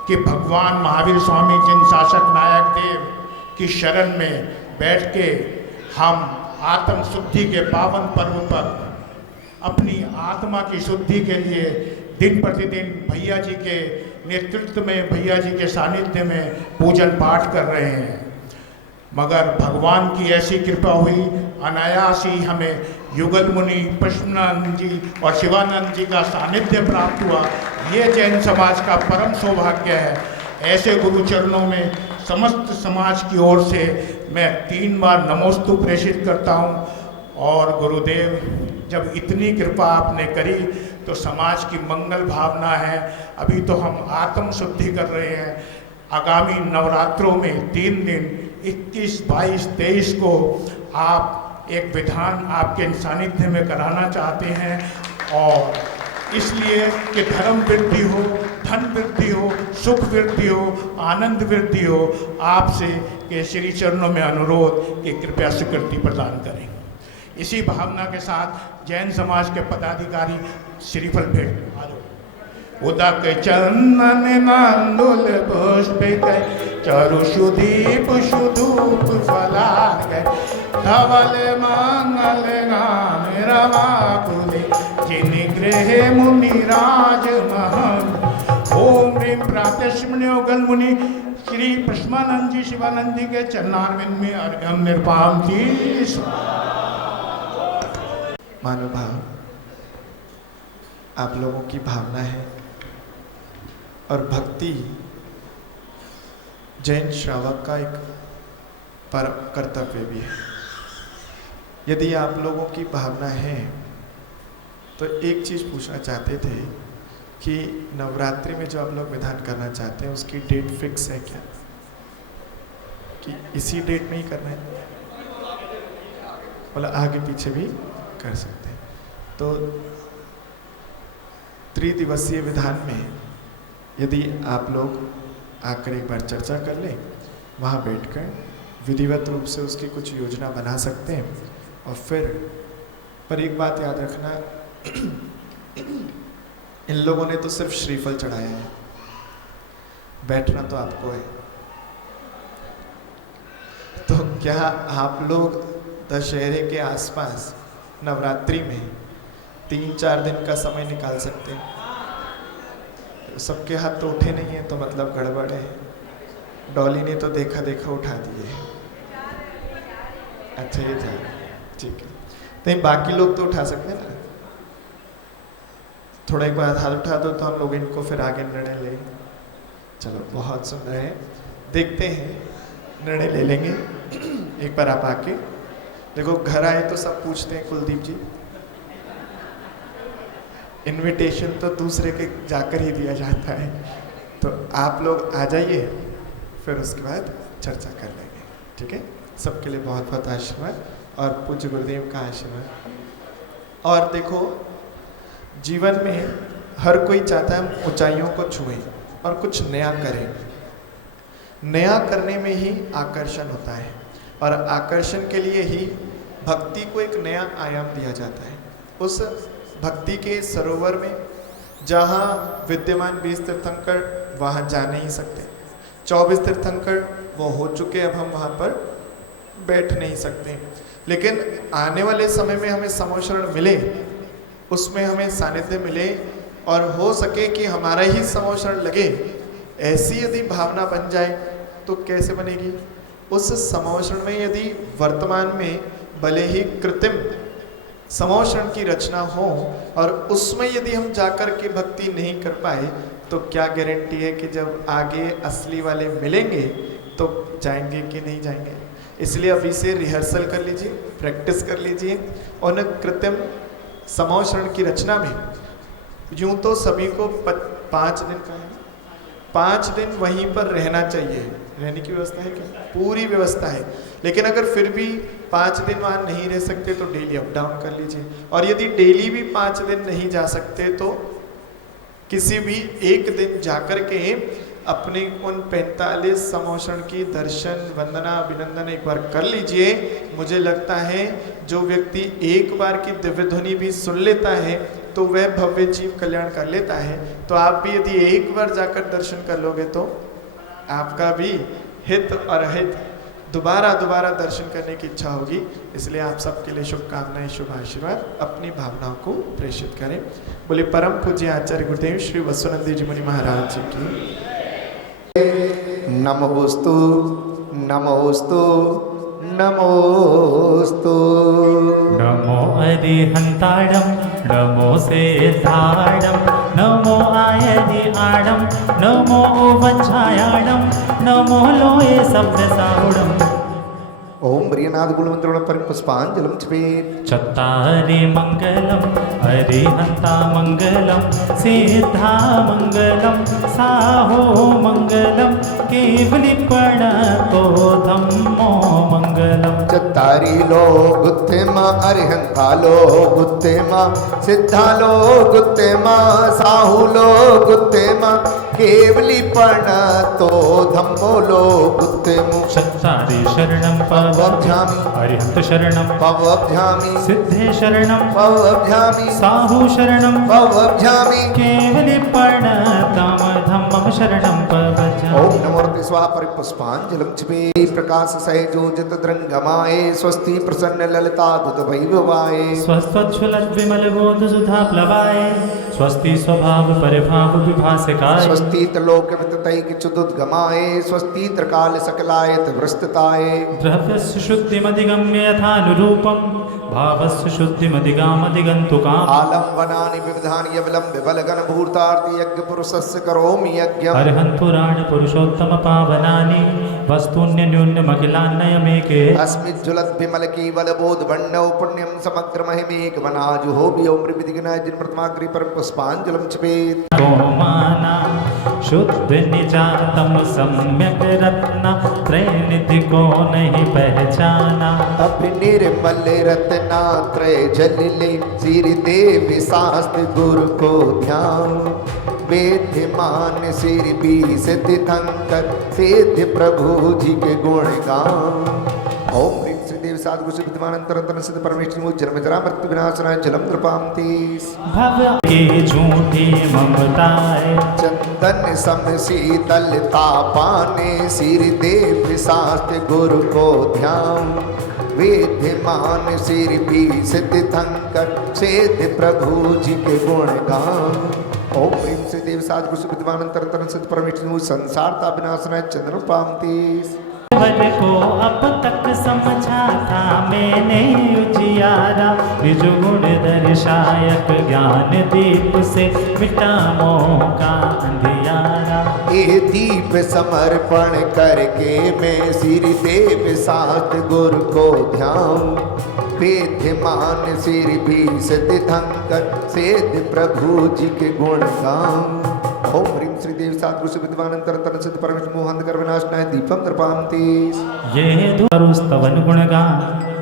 कि भगवान महावीर स्वामी जिन शासक नायक देव की शरण में बैठ के हम आत्म शुद्धि के पावन पर्व पर अपनी आत्मा की शुद्धि के लिए दिन प्रतिदिन भैया जी के नेतृत्व में, भैया जी के सानिध्य में पूजन पाठ कर रहे हैं। मगर भगवान की ऐसी कृपा हुई, अनायास ही हमें युगल मुनि, प्रश्नानंद जी और शिवानंद जी का सानिध्य प्राप्त हुआ। ये जैन समाज का परम सौभाग्य है। ऐसे गुरु चरणों में समस्त समाज की ओर से मैं 3 बार नमोस्तु प्रेषित करता हूँ। और गुरुदेव, जब इतनी कृपा आपने करी तो समाज की मंगल भावना है। अभी तो हम आत्म शुद्धि कर रहे हैं। आगामी नवरात्रों में 3 दिन 21, 22, 23 को आप एक विधान आपके सानिध्य में कराना चाहते हैं, और इसलिए कि धर्म वृद्धि हो, धन वृद्धि हो, सुख वृद्धि हो, आनंद वृद्धि हो। आपसे के श्री चरणों में अनुरोध कि कृपया स्वीकृति प्रदान करें। इसी भावना के साथ जैन समाज के पदाधिकारी श्रीफल भेंट आलो। उदक चंदन नंदुल पुष्प चारु सुदीप सुधूप फलार धवल मंगल गान रमाकुले जिन गृह मुनि राज महल। ओम ह्रीं प्रातस्मृण्योगल मुनि श्री प्रश्मानंद जी शिवानंद जी के चरणारविंद में अर्घ्यम निर्पाम की। महानुभाव, आप लोगों की भावना है और भक्ति जैन श्रावक का एक पर कर्तव्य भी है। यदि आप लोगों की भावना है तो एक चीज़ पूछना चाहते थे कि नवरात्रि में जो आप लोग विधान करना चाहते हैं उसकी डेट फिक्स है क्या, कि इसी डेट में ही करना है, मतलब आगे पीछे भी कर सकते हैं। तो त्रिदिवसीय विधान में यदि आप लोग आकर एक बार चर्चा कर लें, वहाँ बैठकर विधिवत रूप से उसकी कुछ योजना बना सकते हैं। और फिर पर एक बात याद रखना, इन लोगों ने तो सिर्फ श्रीफल चढ़ाया है, बैठना तो आपको है। तो क्या आप लोग दशहरे के आसपास नवरात्रि में 3-4 दिन का समय निकाल सकते हैं? सबके हाथ तो उठे नहीं है, तो मतलब गड़बड़ है। डॉली ने तो देखा देखा उठा दिए। अच्छा ये था, ठीक है। तो बाकी लोग तो उठा सकते हैं ना, थोड़ा एक बार हाथ उठा दो तो हम लोग इनको फिर आगे निर्णय लें। चलो बहुत सुंदर है, देखते हैं, निर्णय ले लेंगे। एक बार आप आके देखो, घर आए तो सब पूछते हैं कुलदीप जी, इनविटेशन तो दूसरे के जाकर ही दिया जाता है। तो आप लोग आ जाइए, फिर उसके बाद चर्चा कर लेंगे, ठीक है। सबके लिए बहुत बहुत आशीर्वाद और पूज्य गुरुदेव का आशीर्वाद। और देखो, जीवन में हर कोई चाहता है हम ऊंचाइयों को छुएं और कुछ नया करें। नया करने में ही आकर्षण होता है, और आकर्षण के लिए ही भक्ति को एक नया आयाम दिया जाता है। उस भक्ति के सरोवर में जहाँ विद्यमान 20 तीर्थंकर वहाँ जा नहीं सकते, 24 तीर्थंकर वो हो चुके, अब हम वहाँ पर बैठ नहीं सकते। लेकिन आने वाले समय में हमें समोशरण मिले, उसमें हमें सानिध्य मिले, और हो सके कि हमारा ही समोशरण लगे, ऐसी यदि भावना बन जाए तो कैसे बनेगी? उस समोशरण में यदि वर्तमान में भले ही कृत्रिम समोशरण की रचना हो और उसमें यदि हम जाकर के भक्ति नहीं कर पाए, तो क्या गारंटी है कि जब आगे असली वाले मिलेंगे तो जाएंगे कि नहीं जाएंगे? इसलिए अभी से रिहर्सल कर लीजिए, प्रैक्टिस कर लीजिए। और कृत्रिम समोशरण की रचना में यूँ तो सभी को 5 दिन का है, 5 दिन वहीं पर रहना चाहिए। रहने की व्यवस्था है क्या? पूरी व्यवस्था है। लेकिन अगर फिर भी 5 दिन वहाँ नहीं रह सकते तो डेली अप डाउन कर लीजिए। और यदि डेली भी 5 दिन नहीं जा सकते तो किसी भी एक दिन जाकर के अपने उन 45 समोशरण की दर्शन, वंदना, अभिनंदन एक बार कर लीजिए। मुझे लगता है जो व्यक्ति एक बार की दिव्य ध्वनि भी सुन लेता है तो वह भव्य जीव कल्याण कर लेता है। तो आप भी यदि एक बार जाकर दर्शन कर लोगे तो आपका भी हित और अहित दोबारा दर्शन करने की इच्छा होगी। इसलिए आप सबके लिए शुभकामनाएं, शुभ आशीर्वाद, अपनी भावनाओं को प्रेषित करें। बोले परम पूज्य आचार्य गुरुदेव श्री वसुनंदी जी मुनि महाराज जी की। नमोस्तु नमोस्तु नमोस्तु। नमो अरिहंताडं नमो सिद्धाडं नमो आयदि आडं नमो वज्रायाडं नमो लोये सप्तसाहुडं। ओम प्रियनाथ गुणवंतरुण पर पुष्पांजलि चपेत। चत्तारि मंगलम अरिहंता मंगलम सिद्धा मंगलम साहो मंगलम केवली प्रणतो धम्मो मंगलम। चत्तारी लो गुत्ते माँ अरिहंता लो गुत्ते माँ सिद्धा लो गुत्ते माँ साहू लो गुत्ते माँ केवली प्रणतो धम्मो लो गुत्ते मु। चत्तारि शरणं पवभ्यामि अरिहंत शरणं पवभ्यामि सिद्धे शरणं पवभ्यामि साहू शरणं पवभ्यामि केवली प्रणतम धम्मं शरणं पवज्जामि। ओम नमो स्वाहा परिपुष्पांजलि चपेत। प्रकाश सहजोजित द्रंगमाए स्वस्ति प्रसन्न ललिता दुत वैभवाए स्वस्त्वच्छुलत विमल गोद सुधा प्लवाय स्वस्ति स्वभाव परिभाव विभासकाय स्वस्ति त्रिलोक विततैक चुदुद्गमाए स्वस्ति त्रिकाल सकलाय वृस्तताय द्रव्यस्य शुद्धिमधिगम्य यथानुरूपं भावस्य शुद्धिमधिगामधिगन्तुकाम् आलम्बनानि विविधानि यविलं विबलगण भूतार्ति यज्ञ पुरुषस्य करोमि यज्ञम् अर्हन् पुराण पुरुषोत्तम पावनानि वस्तून्यन्यून्यमखिलान्नयमेके अस्मिज्ज्वलत् विमल केवल बोध बण्डौ पुण्यं समग्र महिमेक वनाजुहो व्योमृविधिगणाय जिन्मृतमाग्रि पर पुष्पाञ्जलिं चिपेत् गोमाना शुद्ध निजातम सम्यक रत्ना त्रैनिधि को नहीं पहचाना अभि निर्मल रत्ना त्रय जलिले सिर देव शास्त्र गुरु को ध्यान वेद्यमान सिर बीस तीर्थंकर सिद्ध प्रभु जी के गुण गान ओम ह्रीं श्री देव साधु श्री विद्वानंतरंतन सिद्ध परमेश्वर मुझ जन्म जरा मृत्यु विनाशनाय जलम द्रपामति भव के झूठी ममताएं चंदन सम शीतलता पाने सिर देव शास्त्र गुरु को ध्यान वेद्यमान सिर बीस तीर्थंकर सिद्ध प्रभु जी के गुण गान ओम ह्रीं श्री देव साधु श्री विद्वानंतरंतन सिद्ध परमेश्वर मुझ संसार ता विनाशनाय चंद्र पामति वर को अब तक समझा था मैंने उजियारा निज गुण दर्शायक ज्ञान दीप से मिटा मोह का अंधियारा ये दीप समर्पण करके मैं सिर देव शास्त्र गुरु को ध्यान वेद्यमान सिर बीस तीर्थंकर सिद्ध प्रभु जी के गुण गान ओम ह्रीं श्री देव साधु श्री विद्वानंतरंतन सिद्ध परमेश्वर मोहंधकर विनाशनाय दीपम द्रपामति ये स्तवन गुणगान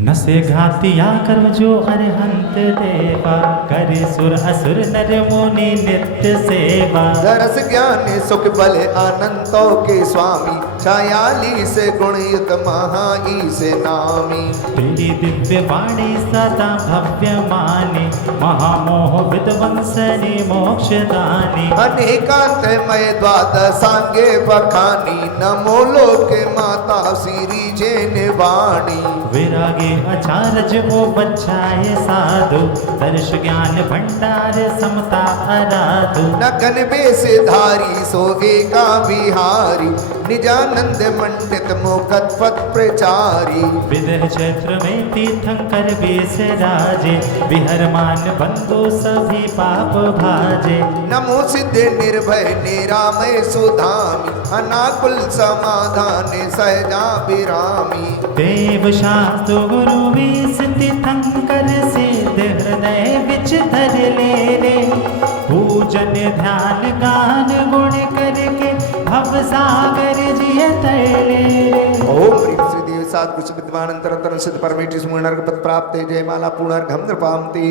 नसे घातिया कर्म जो अरहंत देवा करे सुर असुर नर मुनि नित्य सेवा दरस ज्ञान सुख बल अनंतों के स्वामी छायाली से गुणयुत महा ईसे नामी तेरी दिव्य वाणी सदा भव्य मानी महामोह विद्वंसनी मोक्षदानी अनेकांतमय द्वादशांगे बखानी नमो लोक माता श्री जैन वाणी विरागी आचार्य वो बच्चाए साधु दर्श ज्ञान भंडार समता अराधु नगन बेस धारी सोगे का बिहारी निजानंद मंडित मुखत पथ प्रचारी विदेह क्षेत्र में तीर्थंकर बेस राजे विहरमान बंधु सभी पाप भाजे नमो सिद्ध निर्भय निरामय सुधामी अनाकुल समाधान सहजा विरामी देव शास्त्र गुरु वीस तीर्थंकर सिद्ध हृदय विच धर ले पूजन ध्यान गान गुण करके भव सागर जिय तैले ओम ह्रीं श्री देव साधु श्री विद्वानंतरंतन सिद्ध परमेश्वर मुनिर्ग पद प्राप्त जय माला पुनर्घम द्रपामति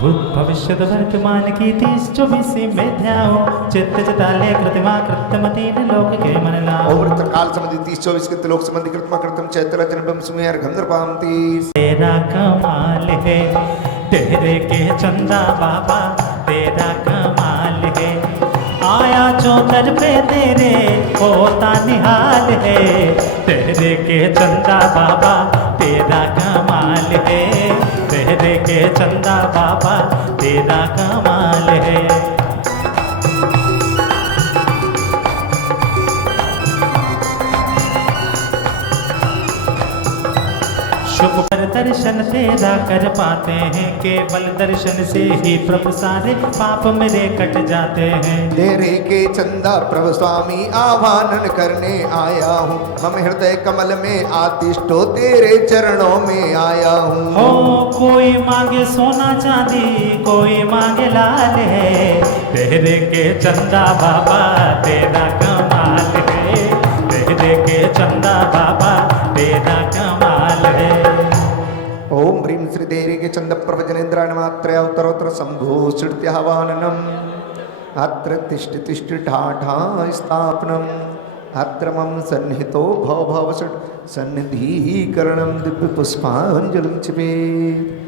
भूत भविष्य वर्तमान की 30-24 में ध्याओ चित्त चितालय कृतिमा कृतमतीन लोक के मन लाओ ओम काल संबंधी 30-24 के लोक संबंधी कृतमा कृतम चैत्र जन्म सुमेर्घम द्रपामति तेरा कमाल है तेरे के चंदा बाबा तेरा कमाल है आया चौधर पे तेरे होता निहाल है तेरे के चंदा बाबा तेरा कमाल है तेरे के चंदा बाबा तेरा कमाल है शुभ पर दर्शन तेरा कर पाते हैं केवल दर्शन से ही प्रभु सारे पाप मेरे कट जाते हैं तेरे के चंदा प्रभु स्वामी आह्वान करने आया हूँ हम हृदय कमल में आतिष्ठो तेरे चरणों में आया हूँ हो कोई मांगे सोना चांदी कोई मांगे लाल है तेरे के चंदा बाबा तेरा कमाल है तेरे के चंदा बाबा तेरा कमाल है ओम ह्रीं श्री देवी के चंद प्रवचनेन्द्राण मात्र उत्तरोत्तर संभूषित्यावाननम अत्र तिष्ठ तिष्ठ ठाठा स्थापनम अत्र मम सन्निहितो भव भव सन्निधीकरणम दिव्य पुष्पांजलिं चिपेत्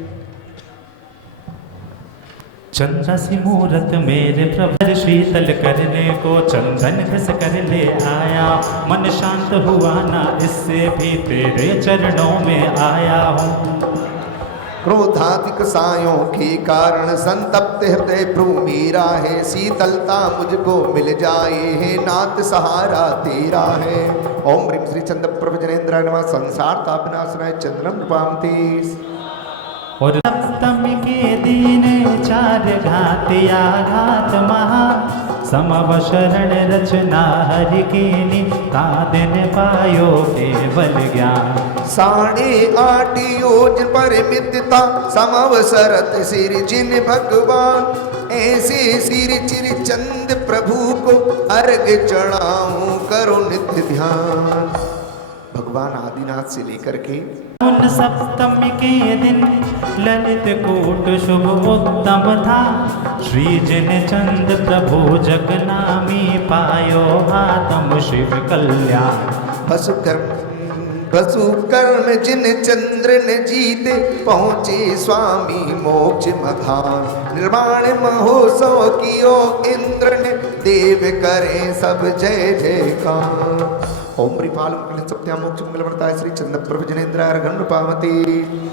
चंद्र सी मूरत मेरे प्रभु शीतल करने को चंदन घस कर ले आया मन शांत हुआ ना इससे भी तेरे चरणों में आया हूँ क्रोधाधिक सायों के कारण संतप्त हृदय प्रभु मेरा है, शीतलता मुझको मिल जाए है, नाथ सहारा तेरा है। ओम ह्रीं श्री चंद्र प्रभु जनेन्द्राय नमः। संसार तापनाशनाय चंद्रम नृपामते। और सप्तमी के दिन 4 घात आघात महा, समव शरण रचना हरि कीनी, तादिन पायो केवल ज्ञान। 8.5 योजन परिमितता समवसरत सिर जिन भगवान, ऐसे सिर चिर चंद प्रभु को अर्घ चढ़ाऊं करो नित्य ध्यान। भगवान आदिनाथ से लेकर के उन सप्तमी के दिन ललित कूट शुभ उत्तम था, श्री जिन चंद प्रभु जगनामी, पायो आत्म शिव कल्याण। वसुकर्म जिन चंद्र न जीते, पहुँचे स्वामी मोक्ष मधान। निर्माण महोत्सव कियो इंद्र ने, देव करे सब जय जयकार। ओम रिपाल सत्या मोक्ष मंगल वर्ताय श्री चंद्र प्रभु जनेन्द्राय अर्घं नृपामते।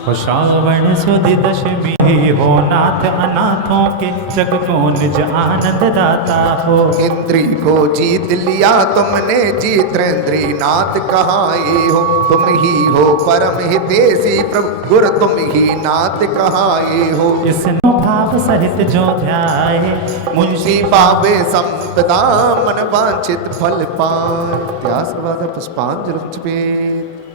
हो श्रावण सुद दशमी हो, नाथ अनाथों के जग को निज आनंद दाता हो। इंद्री को जीत लिया तुमने, जितेंद्री नाथ कहाए हो। तुम ही हो परम हितैषी प्रभु, गुर तुम ही नाथ कहाए हो। इस भाव सहित जो ध्याये, मुंशी पावे संपदा, मन वांछित फल पाए। पुष्पांजलि पे